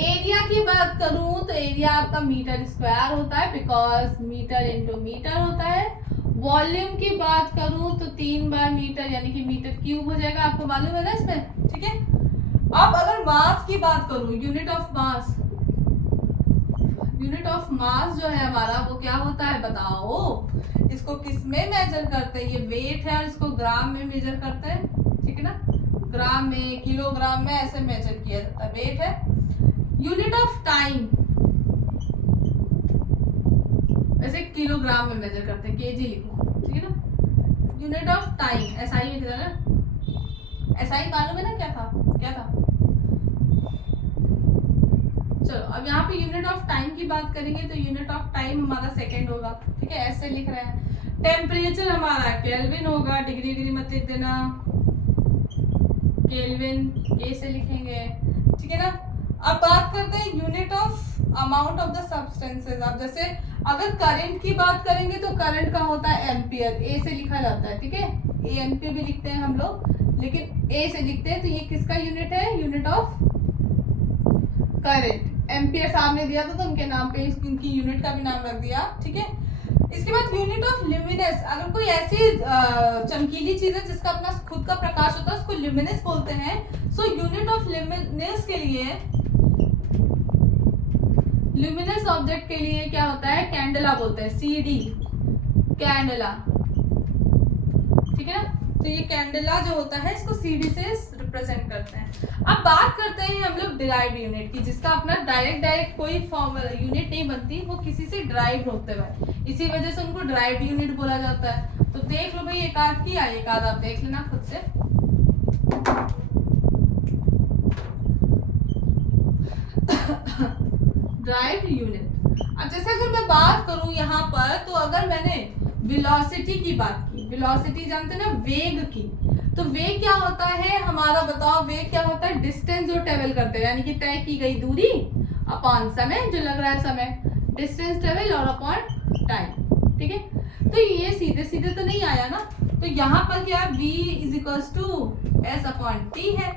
एरिया की बात करूं तो एरिया आपका मीटर स्क्वायर होता है, बिकॉज मीटर इंटू मीटर होता है। वॉल्यूम की बात करूं तो 3 बार मीटर यानी कि मीटर क्यूब हो जाएगा, आपको मालूम है ना इसमें। ठीक है, अब अगर मास की बात करूं, unit of mass, unit of mass जो है हमारा वो क्या होता है बताओ, इसको किस में मेजर करते हैं, ये वेट है और इसको ग्राम में मेजर करते हैं। ठीक है ना, ग्राम में, किलोग्राम में ऐसे मेजर किया जाता है, वेट है। यूनिट ऑफ टाइम वैसे किलोग्राम में मेजर करते हैं, केजी लिखो। ठीक है ना, यूनिट ऑफ टाइम एसआई में ना, एसआई मालूम है ना क्या था, क्या था। चलो अब यहाँ पे यूनिट ऑफ टाइम की बात करेंगे तो यूनिट ऑफ टाइम हमारा सेकंड होगा। ठीक है, ऐसे लिख रहे हैं। टेम्परेचर हमारा केल्विन होगा, डिग्री डिग्री मत लिख देना, केल्विन के से लिखेंगे। ठीक है ना, अब बात करते हैं unit of amount of the substances. अब जैसे अगर करंट की बात करेंगे तो करंट का होता है एम्पियर, ए से लिखा जाता है। ठीक है, ए एम्पियर भी लिखते हैं हम लोग, लेकिन ए से लिखते हैं। तो ये किसका यूनिट है, यूनिट ऑफ करंट। एम्पियर सामने दिया था तो उनके नाम पे उनकी यूनिट का भी नाम रख दिया। ठीक है, इसके बाद यूनिट ऑफ ल्यूमिनेस, अगर कोई ऐसी चमकीली चीज है जिसका अपना खुद का प्रकाश होता है उसको ल्यूमिनेस बोलते हैं। सो यूनिट ऑफ ल्यूमिनेस के लिए ल्यूमिनस ऑब्जेक्ट के लिए क्या होता है, कैंडला बोलते हैं, CD कैंडला, ठीक है ना। तो ये कैंडला जो होता है इसको CD से रिप्रेजेंट करते हैं। अब बात करते हैं हम लोग डिराइव्ड यूनिट की, जिसका अपना डायरेक्ट कोई फॉर्मूला यूनिट नहीं बनती, वो किसी से ड्राइव होते हुए, इसी वजह से उनको ड्राइव्ड यूनिट बोला जाता है। तो देख लो भाई, एक आध किया, एक आध आप देख लेना खुद से। Derived unit. अब जैसे अगर मैं बात करूं यहाँ पर, तो अगर मैंने वेलोसिटी की बात की, वेलोसिटी जानते हैं ना, वेग की, तो वेग क्या होता है हमारा, बताओ वेग क्या होता है, डिस्टेंस जो ट्रेवल करते हैं, यानी कि तय की गई दूरी अपॉन समय, जो लग रहा है समय, डिस्टेंस ट्रेवल और अपॉन टाइम, ठीक है। तो ये सीधे सीधे तो नहीं आया ना, तो यहाँ पर क्या v = s/t है।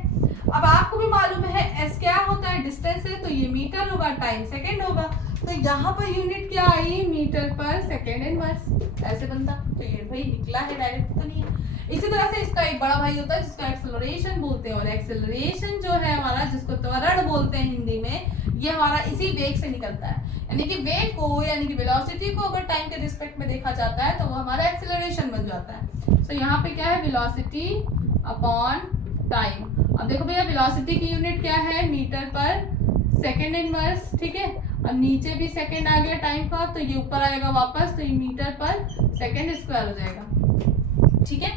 अब आपको भी मालूम है s क्या होता है, डिस्टेंस है, तो ये मीटर होगा, टाइम सेकंड होगा, तो यहाँ पर यूनिट क्या आई, मीटर पर सेकंड इनवर्स, ऐसे बनता। तो ये भाई निकला है, डायरेक्ट तो नहीं है। इसी तरह से इसका एक बड़ा भाई होता है जिसको एक्सेलरेशन बोलते हैं, और एक्सेलरेशन जो है हमारा, जिसको त्वरण बोलते हैं हिंदी में, ये हमारा इसी वेग से निकलता है। यानी कि वेग को, यानी कि वेलोसिटी को अगर टाइम के रिस्पेक्ट में देखा जाता है तो वो हमारा एक्सेलरेशन बन जाता है। तो यहाँ पे क्या है, वेलोसिटी अपॉन टाइम। अब देखो भैया, वेलोसिटी की यूनिट क्या है, मीटर पर सेकंड इनवर्स, ठीक है। अब नीचे भी सेकंड आ गया टाइम का, तो ये ऊपर आएगा वापस, तो ये मीटर पर सेकंड स्क्वायर हो जाएगा, ठीक है,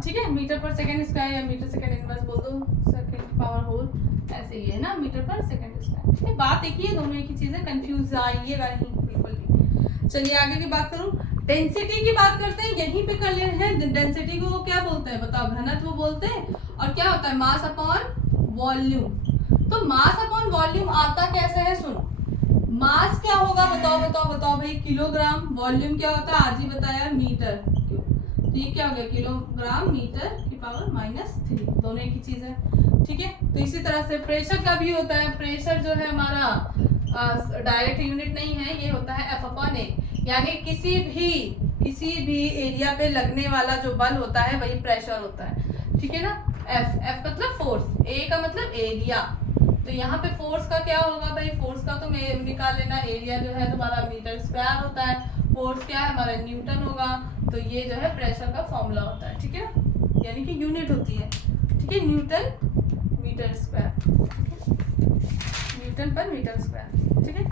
ठीक है। मीटर पर सेकंड स्क्वायर या मीटर सेकंड इनवर्स बोल दो, सेकंड पावर होल, ऐसे ही है ना, मीटर पर सेकंड स्क्वायर, ठीक है। बात एक ही है, दोनों एक ही चीज है, कंफ्यूज आइएगा नहीं बिल्कुल भी। चलिए आगे की बात करूं, डेंसिटी की बात करते हैं, यहीं पे कर ले रहे हैं। डेंसिटी को वो क्या बोलते हैं बताओ, घनत्व बोलते हैं। और क्या होता है, मास अपॉन वॉल्यूम। तो मास अपॉन वॉल्यूम आता कैसा है, सुनो, मास क्या होगा, बताओ बताओ बताओ भाई, किलोग्राम, वॉल्यूम क्या होता है, आज ही बताया, मीटर क्यूब, तो ये क्या हो गया, किलोग्राम मीटर की पावर -3, दोनों एक ही चीज है, ठीक है। तो इसी तरह से प्रेशर का भी होता है, प्रेशर जो है हमारा डायरेक्ट यूनिट नहीं है, ये होता है F/A, यानी किसी भी एरिया पे लगने वाला जो बल होता है वही प्रेशर होता है, ठीक है ना। F मतलब फोर्स, A का मतलब एरिया, तो यहाँ पे फोर्स का क्या होगा भाई, फोर्स का तो मैं निकाल लेना, एरिया जो है तुम्हारा मीटर स्क्वायर होता है, फोर्स क्या है हमारा न्यूटन होगा, तो ये जो है प्रेशर का फॉर्मूला होता है, ठीक है, यानी कि यूनिट होती है, ठीक है, न्यूटन मीटर स्क्वायर, न्यूटन पर मीटर स्क्वायर, ठीक है।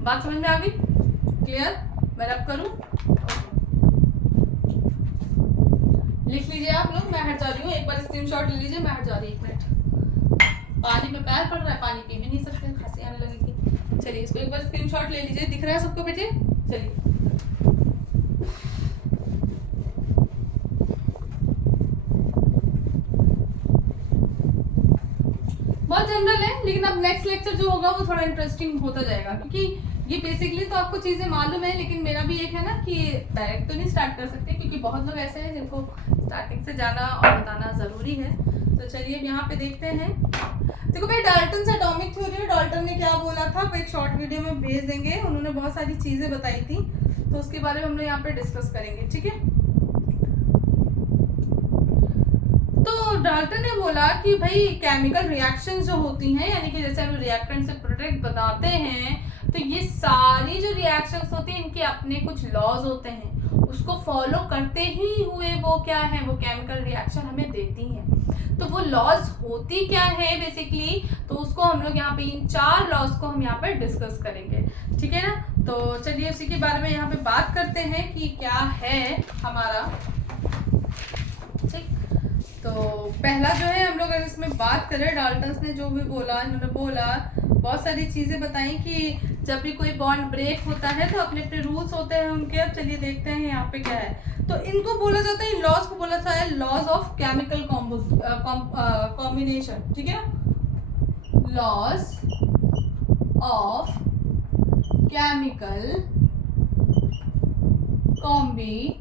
बात समझ में आ गई, क्लियर। मैं रब करूं, लिख लीजिए आप लोग, मैं हट जा रही हूँ, एक बार स्क्रीनशॉट ले लीजिए, मैं हट जा रही हूँ, 1 मिनट, पानी में पैर पड़ रहा है, पानी पी भी नहीं सकते, खांसी आने लगेगी। चलिए इसको एक बार स्क्रीनशॉट ले लीजिए, दिख रहा है सबको बेटे, चलिए। बहुत जनरल है, लेकिन अब नेक्स्ट लेक्चर जो होगा वो थोड़ा इंटरेस्टिंग होता जाएगा, क्योंकि ये बेसिकली तो आपको चीजें मालूम है, लेकिन मेरा भी एक है ना कि डायरेक्ट तो नहीं स्टार्ट कर सकते, क्योंकि बहुत लोग ऐसे हैं जिनको स्टार्टिंग से जाना और बताना जरूरी है। तो चलिए अब यहाँ पे देखते हैं, देखो भाई, डाल्टन से एटॉमिक थ्योरी, डाल्टन ने क्या बोला था, एक शॉर्ट वीडियो में भेज देंगे, उन्होंने बहुत सारी चीजें बताई थी, तो उसके बारे में हम लोग यहाँ पे डिस्कस करेंगे, ठीक है। तो डाल्टन ने बोला कि भाई केमिकल रिएक्शंस जो होती हैं, यानी कि जैसे हम रिएक्टेंट से प्रोडक्ट बनाते हैं, तो ये सारी जो रिएक्शंस होती हैं इनके अपने कुछ लॉज होते हैं, उसको फॉलो करते ही हुए वो क्या है, वो केमिकल रिएक्शन हमें देती हैं। तो वो लॉज होती क्या है बेसिकली, तो उसको हम लोग यहाँ पे इन 4 लॉज को हम यहाँ पे डिस्कस करेंगे, ठीक है ना। तो चलिए उसी के बारे में यहाँ पे बात करते हैं कि क्या है हमारा, ठीक। तो पहला जो है हम लोग अगर इसमें बात करें, डाल्टन ने जो भी बोला, इन्होंने बोला बहुत सारी चीजें बताई कि जब भी कोई बॉन्ड ब्रेक होता है तो अपने अपने रूल्स होते हैं उनके। अब चलिए देखते हैं यहाँ पे क्या है, तो इनको बोला जाता है, लॉज को बोला जाता है लॉज ऑफ केमिकल कॉम्बिनेशन, ठीक है, लॉज ऑफ केमिकल कॉम्बिनेशन,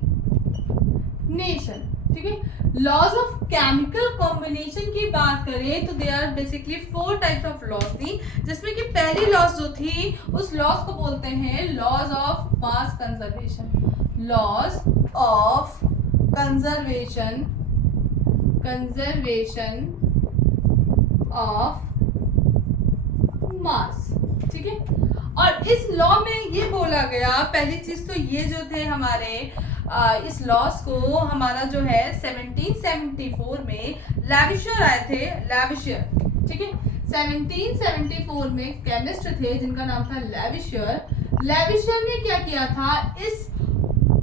ठीक है। लॉज ऑफ केमिकल कॉम्बिनेशन की बात करें तो they are basically 4 types of laws थी, जिसमें कि पहली लॉज जो थी उस लॉज को बोलते हैं laws of mass conservation, laws of conservation of mass, ठीक है। और इस लॉ में ये बोला गया, पहली चीज तो ये जो थे हमारे इस लॉस को हमारा जो है 1774 में लैविशियर आए थे, लैविशियर, ठीक है। 1774 में केमिस्ट थे जिनका नाम था लैविशियर। लैविशियर ने क्या किया था, इस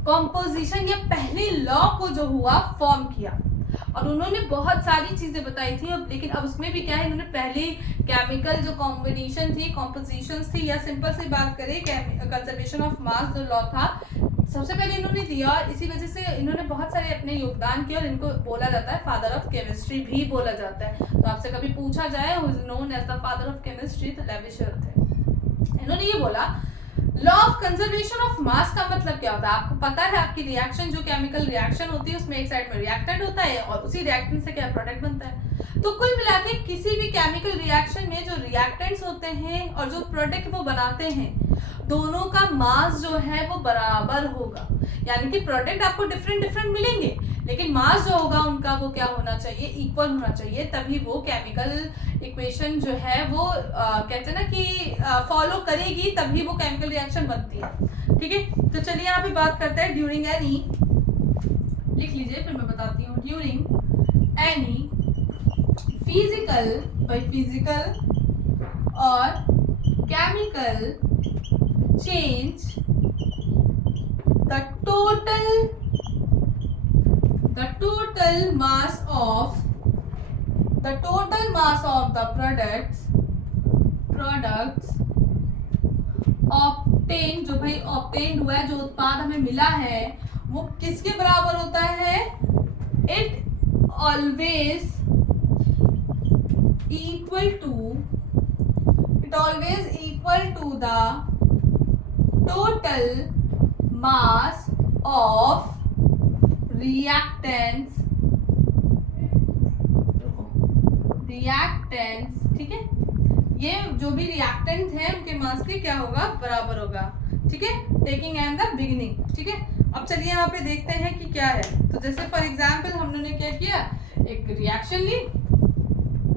कॉम्पोजिशन या पहले लॉ को जो हुआ फॉर्म किया, और उन्होंने बहुत सारी चीजें बताई थी। अब लेकिन अब उसमें भी क्या है, इन्होंने पहली केमिकल जो कॉम्बिनेशन थी, कॉम्पोजिशंस थी, या सिंपल सी बात करें कंजर्वेशन ऑफ मास जो लॉ था, सबसे पहले इन्होंने दिया। और इसी वजह से इन्होंने बहुत सारे अपने योगदान किए, और इनको बोला जाता है फादर ऑफ केमिस्ट्री भी बोला जाता है। तो आपसे कभी पूछा जाए who is known as the father of chemistry, तो लैविशियर थे। इन्होंने ये बोला law of conservation of mass का मतलब क्या होता है, आपको पता है। आपकी रिएक्शन जो केमिकल रिएक्शन होती है उसमें एक साइड में रिएक्टेंट होता है और उसी रिएक्टेंट से क्या प्रोडक्ट बनता है। तो कुल मिला के किसी भी केमिकल रिएक्शन में जो रिएक्टेंट्स होते हैं और जो प्रोडक्ट वो बनाते हैं, दोनों का मास जो है वो बराबर होगा। यानी कि प्रोडक्ट आपको डिफरेंट डिफरेंट मिलेंगे, लेकिन मास जो होगा उनका वो क्या होना चाहिए, इक्वल होना चाहिए। तभी वो केमिकल इक्वेशन जो है वो कहते हैं ना कि फॉलो करेगी, तभी वो केमिकल रिएक्शन बनती है, ठीक है। तो चलिए यहाँ पे बात करते हैं ड्यूरिंग एनी, लिख लीजिए फिर मैं बताती हूँ। During any physical, by physical और chemical change, the total mass of the products obtained, जो भाई obtained हुआ है, जो उत्पाद हमें मिला है, वो किसके बराबर होता है, it always equal to the total mass of reactants, ठीक है। ये जो भी रिएक्टेंट है उनके मास के क्या होगा, बराबर होगा, ठीक है। टेकिंग एट द बिगिनिंग, ठीक है। अब चलिए यहाँ पे देखते हैं कि क्या है। तो जैसे फॉर एग्जाम्पल हमने क्या किया, एक रिएक्शन ली,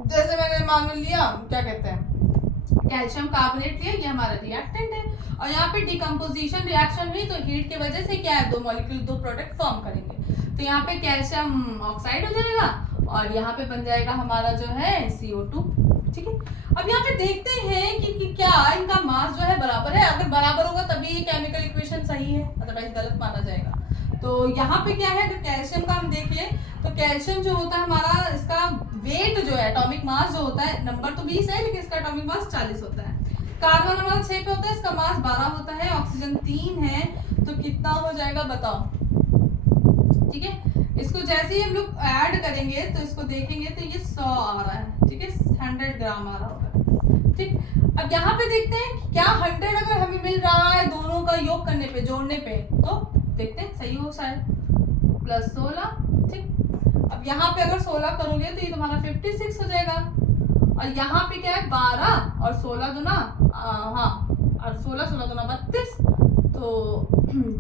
जैसे मैंने मान लिया क्या कहते हैं कैल्शियम कार्बोनेट लिया, ये हमारा रिएक्टेंट है। और यहाँ पे डिकम्पोजिशन रिएक्शन हुई, तो हीट की वजह से क्या है, दो मॉलिक्यूल दो प्रोडक्ट फॉर्म करेंगे। तो यहाँ पे कैल्शियम ऑक्साइड हो जाएगा और यहाँ पे बन जाएगा हमारा जो है CO2, ठीक है। अब यहाँ पे देखते हैं कि क्या इनका मास जो है बराबर है। अगर बराबर होगा तभी ये केमिकल इक्वेशन सही है, अदरवाइज गलत माना जाएगा। तो यहाँ पे क्या है, अगर कैल्शियम का हम देख ले तो कैल्शियम जो होता है हमारा, इसका वेट जो है, एटॉमिक मास जो होता है, नंबर तो 20 है लेकिन इसका एटॉमिक मास 40 होता है। कार्बन हमारा 6 पे होता है, इसका मास 12 होता है। ऑक्सीजन 3 है, तो कितना हो जाएगा बताओ, ठीक है। इसको जैसे ही हम लोग ऐड करेंगे तो इसको देखेंगे तो ये 100 आ रहा है, ठीक है, 100 ग्राम आ रहा होगा, ठीक। अब यहाँ पे देखते हैं क्या 100 अगर हमें मिल रहा है दोनों का योग करने पे, जोड़ने पे, तो देखते हैं सही हो शायद, प्लस 16, ठीक। अब यहाँ पे अगर 16 करोगे तो ये तुम्हारा 56 हो जाएगा। और यहाँ पे क्या है 12 और 16 दूना, हाँ, और 16 दूना 32, तो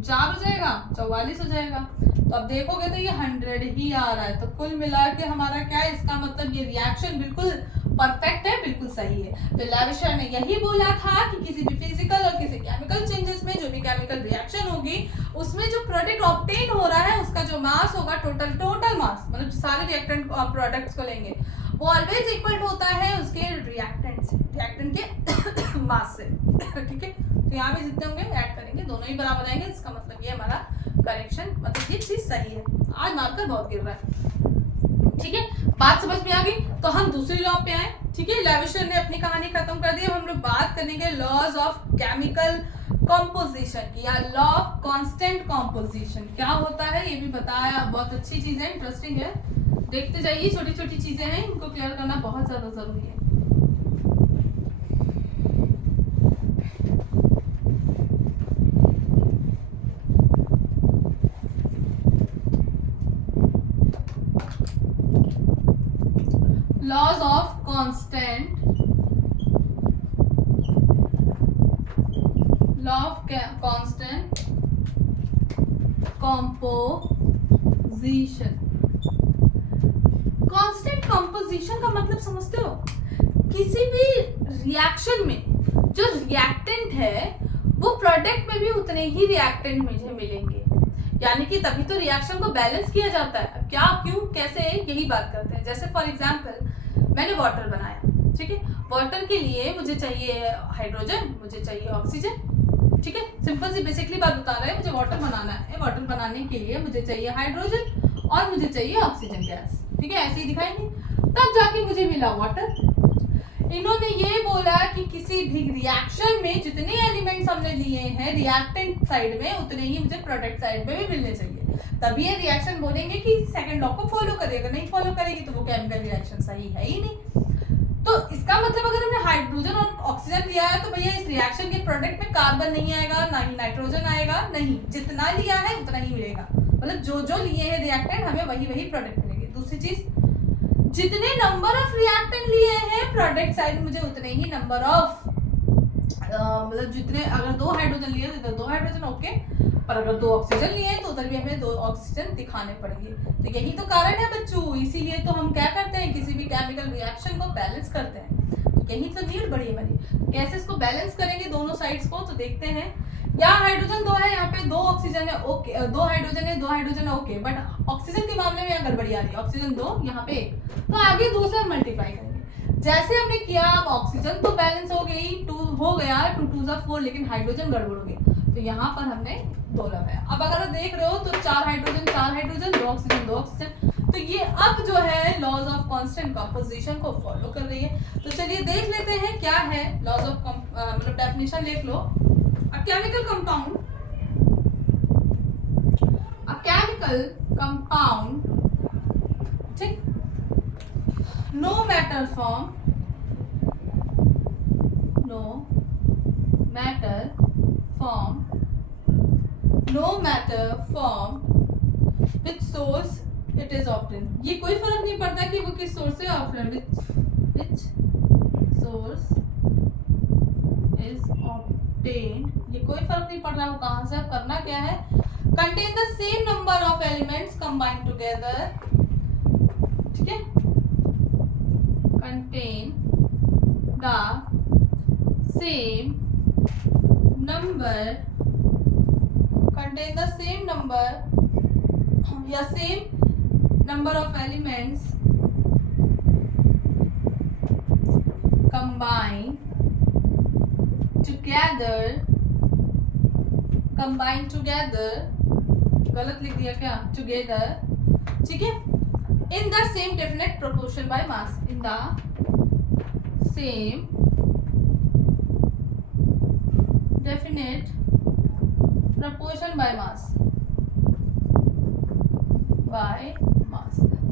4 हो जाएगा, 44 हो जाएगा। तो अब देखोगे तो ये 100 ही आ रहा है। तो कुल मिला के हमारा क्या है, इसका मतलब ये रिएक्शन बिल्कुल परफेक्ट है, बिल्कुल सही है। तो लैविशियर ने यही बोला था कि किसी भी फिजिकल और किसी केमिकल चेंजेस में जो भी केमिकल रिएक्शन होगी उसमें जो प्रोडक्ट ऑब्टेन हो रहा है उसका जो मास होगा, टोटल मास, मतलब सारे रिएक्टेंट प्रोडक्ट्स को लेंगे, वो ऑलवेज इक्वल होता है उसके रिएक्टेंट के मास से, ठीक है। तो यहाँ पे जितने होंगे ऐड करेंगे, दोनों ही बराबर आएंगे। इसका मतलब ये हमारा करेक्शन, मतलब ये चीज सही है। आज मार्कर बहुत गिर रहा है, ठीक है। बात समझ में आ गई। तो हम दूसरी लॉ पे आए, ठीक है। लैविशियर ने अपनी कहानी खत्म कर दी। अब हम लोग बात करेंगे लॉज ऑफ केमिकल कॉम्पोजिशन की, या लॉ ऑफ कांस्टेंट कॉम्पोजिशन क्या होता है ये भी बताया। बहुत अच्छी चीज है, इंटरेस्टिंग है, देखते जाइए। छोटी छोटी चीजें हैं, इनको क्लियर करना बहुत ज्यादा जरूरी है। Laws of constant, law of constant composition। Constant composition का मतलब समझते हो, किसी भी रिएक्शन में जो रिएक्टेंट है वो प्रोडक्ट में भी उतने ही रिएक्टेंट मुझे मिलेंगे, यानी कि तभी तो रिएक्शन को बैलेंस किया जाता है। अब क्या, क्यों, कैसे, यही बात करते हैं। जैसे फॉर एग्जांपल मैंने वाटर बनाया, ठीक है, वाटर के लिए मुझे चाहिए हाइड्रोजन, मुझे चाहिए ऑक्सीजन, ठीक है, सिंपल सी बेसिकली बात बता रहे हैं। मुझे वाटर बनाना है, वाटर बनाने के लिए मुझे चाहिए हाइड्रोजन और मुझे चाहिए ऑक्सीजन गैस, ठीक है, ऐसे ही दिखाएंगे, तब जाके मुझे मिला वाटर। इन्होंने ये बोला कि किसी भी रिएक्शन में जितने एलिमेंट्स हमने लिए हैं रिएक्टेंट साइड में उतने ही मुझे प्रोडक्ट साइड में भी मिलने चाहिए, तभी ये रिएक्शन बोलेंगे कि सेकंड लॉ को फॉलो करेगा। नहीं फॉलो करेगी तो वो केमिकल रिएक्शन सही है ही नहीं। तो इसका मतलब अगर हमने हाइड्रोजन और ऑक्सीजन लिया है तो भैया इस रिएक्शन के प्रोडक्ट में कार्बन नहीं आएगा, ना ही नाइट्रोजन आएगा, नहीं, जितना लिया है उतना ही मिलेगा, मतलब जो जो लिए हैं रिएक्टेंट हमें वही वही प्रोडक्ट मिलेंगे। दूसरी चीज, जितने नंबर ऑफ रिएक्टेंट लिए हैं प्रोडक्ट साइड मुझे उतने ही नंबर ऑफ मतलब जितने, अगर 2 हाइड्रोजन लिए तो 2 हाइड्रोजन ओके, पर अगर 2 ऑक्सीजन लिए तो उधर भी हमें 2 ऑक्सीजन दिखाने पड़ेंगे। तो यही तो कारण है बच्चों, इसीलिए तो हम क्या करते हैं, किसी भी केमिकल रिएक्शन को बैलेंस करते हैं। यही तो नीड बड़ी हमारी, कैसे इसको बैलेंस करेंगे दोनों साइड्स को, तो देखते हैं। यहाँ हाइड्रोजन 2 है, यहाँ पे 2 ऑक्सीजन है, ओके, 2 हाइड्रोजन है, 2 हाइड्रोजन है, ओके, बट ऑक्सीजन के मामले में यहाँ गड़बड़ी आ रही है, ऑक्सीजन 2, यहाँ पे 1, तो आगे 2 से हम मल्टीप्लाई करेंगे। जैसे हमने किया, अब ऑक्सीजन तो बैलेंस हो गई, 2 हो गया, 2 2 जा 4, लेकिन हाइड्रोजन गड़बड़ हो गई, तो यहाँ पर हमने 2 लगाया। अब अगर देख रहे हो तो 4 हाइड्रोजन 2 ऑक्सीजन 2 ऑक्सीजन, तो ये अब जो है लॉज ऑफ कांस्टेंट कंपोजिशन को फॉलो कर रही है। तो चलिए देख लेते हैं क्या है लॉज ऑफ, मतलब डेफिनेशन लिख लो। A chemical compound ठीक, no matter form which source it is obtained, ये कोई फर्क नहीं पड़ता कि वो किस सोर्स से obtained, which source is obtained, ये कोई फर्क नहीं पड़ रहा है वो कहां से। अब करना क्या है, contain the same number of elements combined together, ठीक है, contain the same number या same number of elements combined together, गलत लिख दिया क्या, together, ठीक है, in the same definite proportion by mass, in the same definite proportion by mass,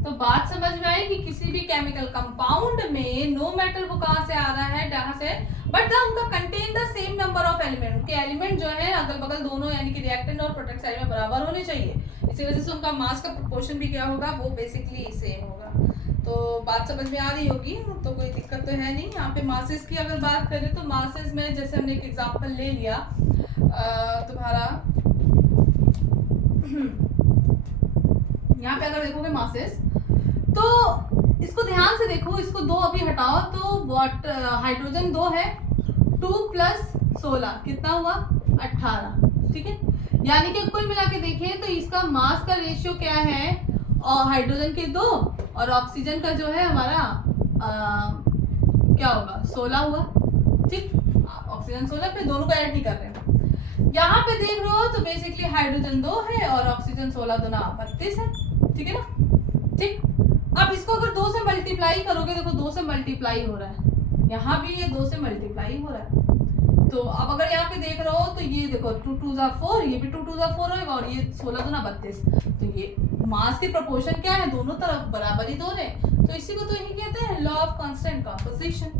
तो बात समझ में आई कि किसी भी केमिकल कंपाउंड में नो मैटर वो कहां से आ रहा है, जहां से, बट उनका contain the same number of element, उनके एलिमेंट जो है अगल बगल दोनों यानी कि रिएक्टेंट और प्रोडक्ट साइड में बराबर होने चाहिए, इसी वजह से उनका मास का प्रोपोर्शन भी क्या होगा, वो बेसिकली सेम होगा। तो बात समझ में आ रही होगी, तो कोई दिक्कत तो है नहीं। यहाँ पे मासेस की अगर बात करें तो मासेस में जैसे हमने एक एग्जांपल ले लिया तुम्हारा यहाँ पे अगर देखोगे मासेस, तो इसको ध्यान से देखो, इसको 2 अभी हटाओ तो हाइड्रोजन 2 है, 2 + 16 कितना हुआ, 18, ठीक है, यानी कि कुल मिला के देखें तो इसका मास का रेशियो क्या है, और हाइड्रोजन के 2 और ऑक्सीजन का जो है हमारा क्या होगा, 16 हुआ, ठीक, ऑक्सीजन 16 पे दोनों को ऐड नहीं कर रहे हैं। यहाँ पे देख रहे हो तो बेसिकली हाइड्रोजन 2 है और ऑक्सीजन 16 दूना 32 है, ठीक है ना, ठीक। अब इसको अगर 2 से मल्टीप्लाई करोगे, देखो 2 से मल्टीप्लाई हो रहा है, यहाँ भी ये 2 से मल्टीप्लाई हो रहा है, तो अब अगर यहाँ पे देख रहे हो तो ये देखो 2 2 जा 4, ये भी 2 2 जा 4 होगा, और ये 16 दूना 32, तो ये मास के प्रोपोर्शन क्या है, दोनों तरफ बराबर ही दो रहे, तो इसी को तो यही कहते हैं लॉ ऑफ कांस्टेंट कंपोजिशन,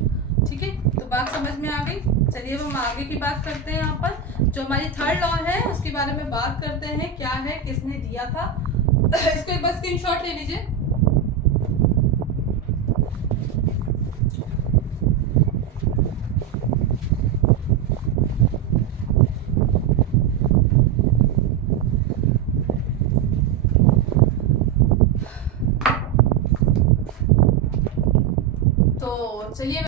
ठीक है। तो बात समझ में आ गई। चलिए अब हम आगे की बात करते हैं। यहाँ पर जो हमारी थर्ड लॉ है उसके बारे में बात करते हैं, क्या है, किसने दिया था, इसको एक बार स्क्रीनशॉट ले लीजिए। तो चलिए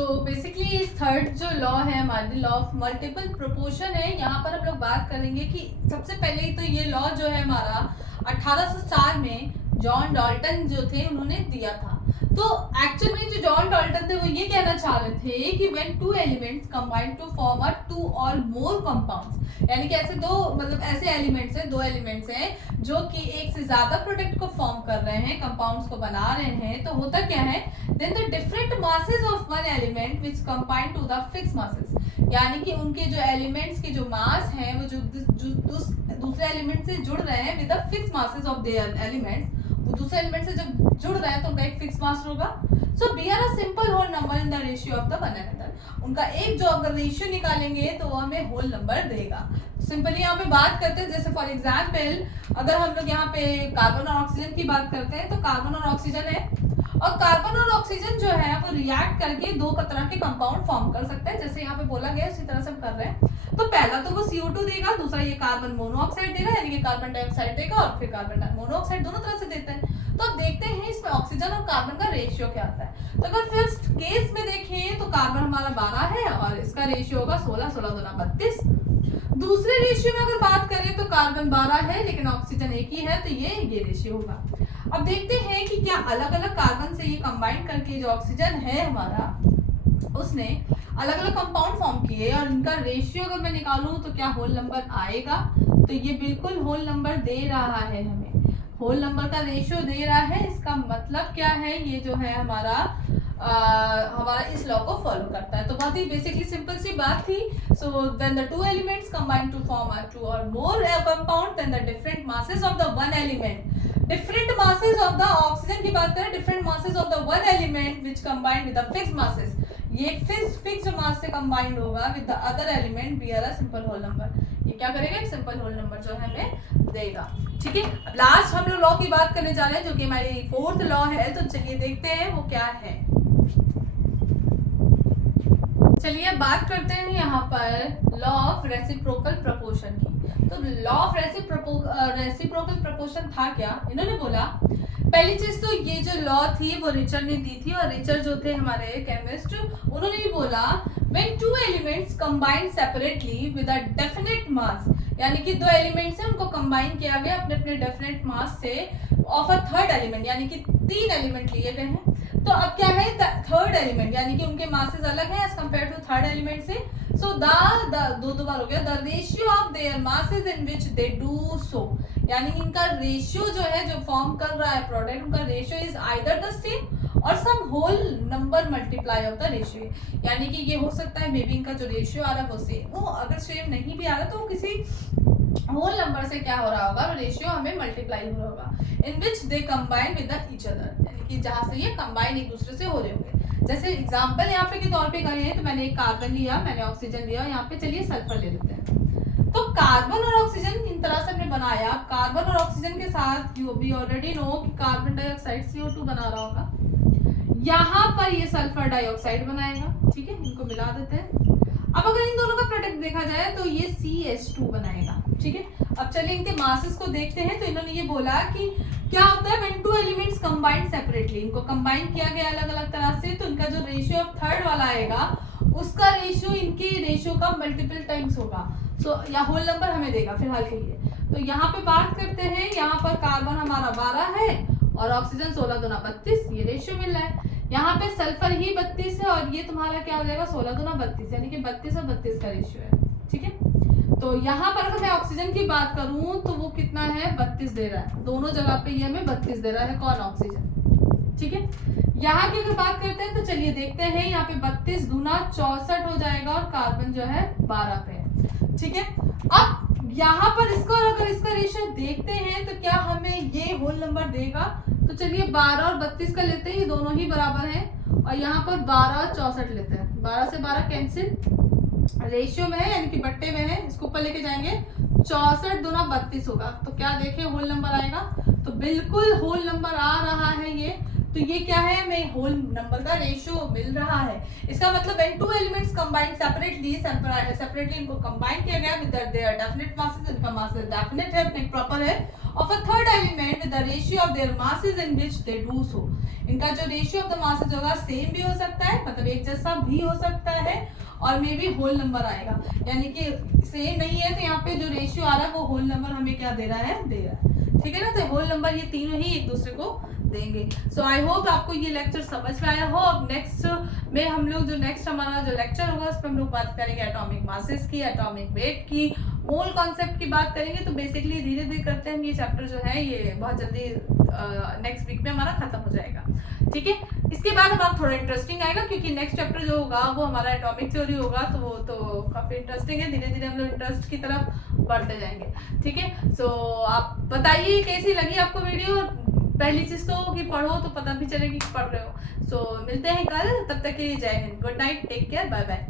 सो बेसिकली इस थर्ड जो लॉ है हमारी, लॉ ऑफ मल्टीपल प्रोपोर्शन है, यहाँ पर हम लोग बात करेंगे कि सबसे पहले तो ये लॉ जो है हमारा 1804 में जॉन डाल्टन जो थे उन्होंने दिया था। तो एक्चुअल में जो जॉन डाल्टन थे वो ये कहना चाह रहे थे कि when two elements combine to form a two or more compounds, यानी कि ऐसे दो मतलब ऐसे एलिमेंट्स हैं, दो एलिमेंट्स हैं जो कि एक से ज्यादा प्रोडक्ट को फॉर्म कर रहे हैं, कंपाउंड्स को बना रहे हैं, तो होता क्या है, then the different masses of one element which combine to the fix masses, यानी कि उनके जो एलिमेंट्स के जो मास हैं वो जो दूसरे एलिमेंट से जुड़ रहे हैं with the fix masses of their elements, वो दूसरे एलिमेंट से जब जुड़ रहे हैं तो उनका एक फिक्स मास होगा। So be are a simple whole number in the ratio of the one another, उनका एक जो अगर रेशियो निकालेंगे तो वो हमें होल नंबर देगा। सिंपली यहाँ पे बात करते हैं, जैसे फॉर एग्जांपल अगर हम लोग यहाँ पे कार्बन और ऑक्सीजन की बात करते हैं, तो कार्बन और ऑक्सीजन है, और कार्बन और ऑक्सीजन जो है वो रिएक्ट करके दो तरह के कंपाउंड फॉर्म कर सकते हैं, जैसे यहाँ पे बोला गया उसी तरह से हम कर रहे हैं। तो पहला तो वो CO2 देगा, दूसरा ये कार्बन मोनोऑक्साइड देगा, यानी कि कार्बन डाइऑक्साइड देगा, और फिर कार्बन मोनोऑक्साइड, दोनों तरह से देते हैं। तो अब देखते हैं इसमें ऑक्सीजन और कार्बन का रेशियो क्या आता है। तो अगर फर्स्ट केस में देखें तो कार्बन हमारा 12 है और इसका रेशियो होगा 16, 16 दूना 32। दूसरे रेशियो में अगर बात करें तो कार्बन 12 है लेकिन ऑक्सीजन एक ही है, तो ये रेशियो होगा। अब देखते हैं कि क्या अलग अलग कार्बन से ये कंबाइन करके जो ऑक्सीजन है हमारा, उसने अलग अलग कंपाउंड फॉर्म किए और इनका रेशियो अगर मैं निकालूं तो क्या होल नंबर आएगा। तो ये बिल्कुल होल नंबर दे रहा है, हमें होल नंबर का रेशियो दे रहा है। इसका मतलब क्या है, ये जो है हमारा हमारा इस लॉ को फॉलो करता है। तो बहुत ही बेसिकली सिंपल सी बात थी। So when the two elements combine to form a two or more compound, then the different masses of the one element, different masses of the oxygen की बात करें, different masses of the one element which combine with the fixed masses, ये फिक्स्ड मास से कंबाइंड होगा with the other element, be are a simple whole number. ये क्या करेगा, एक सिंपल होल नंबर जो है हमें देगा। ठीक है, अब लास्ट हम लोग लॉ की बात करने जा रहे हैं जो कि हमारी फोर्थ लॉ है। तो चलिए देखते हैं वो क्या है। चलिए बात करते हैं यहाँ पर लॉ ऑफ रेसिप्रोकल प्रोपोर्शन की। तो लॉ ऑफ रेसिप्रोकल प्रोपोर्शन था क्या, इन्होंने बोला पहली चीज तो ये जो लॉ थी वो रिचर्ड ने दी थी, और रिचर्ड जो थे हमारे केमिस्ट, उन्होंने भी बोला when two elements combine separately with a definite मास, यानी कि दो एलिमेंट्स हैं उनको कंबाइन किया गया अपने अपने डेफिनेट मास से ऑफ अ थर्ड एलिमेंट, यानी कि तीन एलिमेंट लिए गए हैं। तो अब क्या है, थर्ड एलिमेंट यानी कि उनके मासेस अलग है as compare to third element से। सो दो बार हो गया, the ratio of their masses in which they do so, यानी इनका रेशियो जो है जो फॉर्म कर रहा है प्रोडक्ट, उनका ratio is either the same or some whole number multiply of the ratio, यानी कि ये हो सकता है मे बी इनका जो रेशियो आ रहा है वो सेम, वो अगर सेम नहीं भी आ रहा तो वो किसी होल नंबर से क्या हो रहा होगा, रेशियो हमें मल्टीप्लाई हो रहा होगा। In which they combine with each other, यानी कि जहां से ये कंबाइन एक दूसरे से हो रहे होंगे। जैसे एग्जांपल यहाँ पे के तौर पे करें हैं, तो मैंने एक कार्बन लिया, मैंने ऑक्सीजन लिया, यहाँ पे चलिए सल्फर ले लेते हैं। तो कार्बन और ऑक्सीजन इन तरह से हमने बनाया, कार्बन और ऑक्सीजन के साथ यू भी ऑलरेडी नो कि कार्बन डाइऑक्साइड CO2 बना रहा होगा, यहाँ पर ये सल्फर डाइऑक्साइड बनाएगा। ठीक है, इनको मिला देते हैं। अब अगर इन दोनों का प्रोडक्ट देखा जाए तो ये CH2 बनाएगा। ठीक है, अब चलिए इनके मासेस को देखते हैं। तो इन्होंने ये बोला कि क्या होता है when two elements combine separately, इनको कंबाइन किया गया अलग अलग तरह से, तो इनका जो रेशियो ऑफ थर्ड वाला आएगा उसका रेशियो इनके रेशियो का मल्टीपल टाइम्स होगा। सो या होल नंबर हमें देगा फिलहाल के लिए। तो यहाँ पे बात करते हैं, यहाँ पर कार्बन हमारा 12 है और ऑक्सीजन 16 दूना 32, ये रेशियो मिल रहा है। यहाँ पे सल्फर ही 32 है और ये तुम्हारा क्या हो जाएगा 16 दूना 32, यानी कि 32 और 32 का रेशियो है। ठीक है, तो यहाँ पर अगर मैं ऑक्सीजन की बात करूं तो वो कितना है, 32 दे रहा है, दोनों जगह पे ये हमें 32 दे रहा है, कौन, ऑक्सीजन। ठीक है, यहाँ की अगर बात करते हैं तो चलिए देखते हैं, यहाँ पे 32 दूना 64 हो जाएगा और कार्बन जो है 12 पे है। ठीक है, अब यहाँ पर इसको अगर इसका रेशियो देखते हैं तो क्या हमें ये होल नंबर देगा। तो चलिए 12 और 32 का लेते हैं, ये दोनों ही बराबर हैं, और यहाँ पर 12 और 64 लेते हैं, 12 से 12 कैंसिल, रेशियो में है यानी कि बट्टे में है, इसको ऊपर लेके जाएंगे, 64 दूना 32 होगा। तो क्या देखें होल नंबर आएगा, तो बिल्कुल होल नंबर आ रहा है ये। तो ये क्या है, हमें होल नंबर का रेशियो मिल रहा है। इसका मतलब when two elements combine separately इनको कंबाइन किया गया विद देयर डेफिनेट मासेस, इनका मास डेफिनेट है, प्रॉपर है, of a third element with the ratio of their masses in which they do सो। इनका जो रेशियो ऑफ द मासेस होगा सेम भी हो सकता है, मतलब एक जैसा भी हो सकता है, और मे बी होल नंबर आएगा, यानी कि सेम नहीं है तो यहाँ पे जो रेशियो आ रहा है वो होल नंबर हमें क्या दे रहा है, ठीक है ना। तो होल नंबर ये तीनों ही एक दूसरे को देंगे। सो आई होप आपको ये लेक्चर समझ में आया हो। अब नेक्स्ट में हम लोग जो नेक्स्ट हमारा जो लेक्चर होगा उसमें हम लोग बात करेंगे एटॉमिक मासेस की, एटॉमिक वेट की, मोल कॉन्सेप्ट की बात करेंगे। तो बेसिकली धीरे धीरे करते हैं ये चैप्टर जो है ये बहुत जल्दी नेक्स्ट वीक में हमारा खत्म हो जाएगा, ठीक है। इसके बाद हमारा थोड़ा इंटरेस्टिंग आएगा क्योंकि नेक्स्ट चैप्टर जो होगा वो हमारा एटॉमिक थ्योरी होगा, तो वो तो काफी इंटरेस्टिंग है। धीरे धीरे हम लोग इंटरेस्ट की तरफ बढ़ते जाएंगे, ठीक है। सो आप बताइए कैसी लगी आपको वीडियो। पहली चीज तो कि पढ़ो तो पता भी चलेगी कि पढ़ रहे हो। सो मिलते हैं कल, तब तक के लिए जय हिंद, good night, take care, bye bye.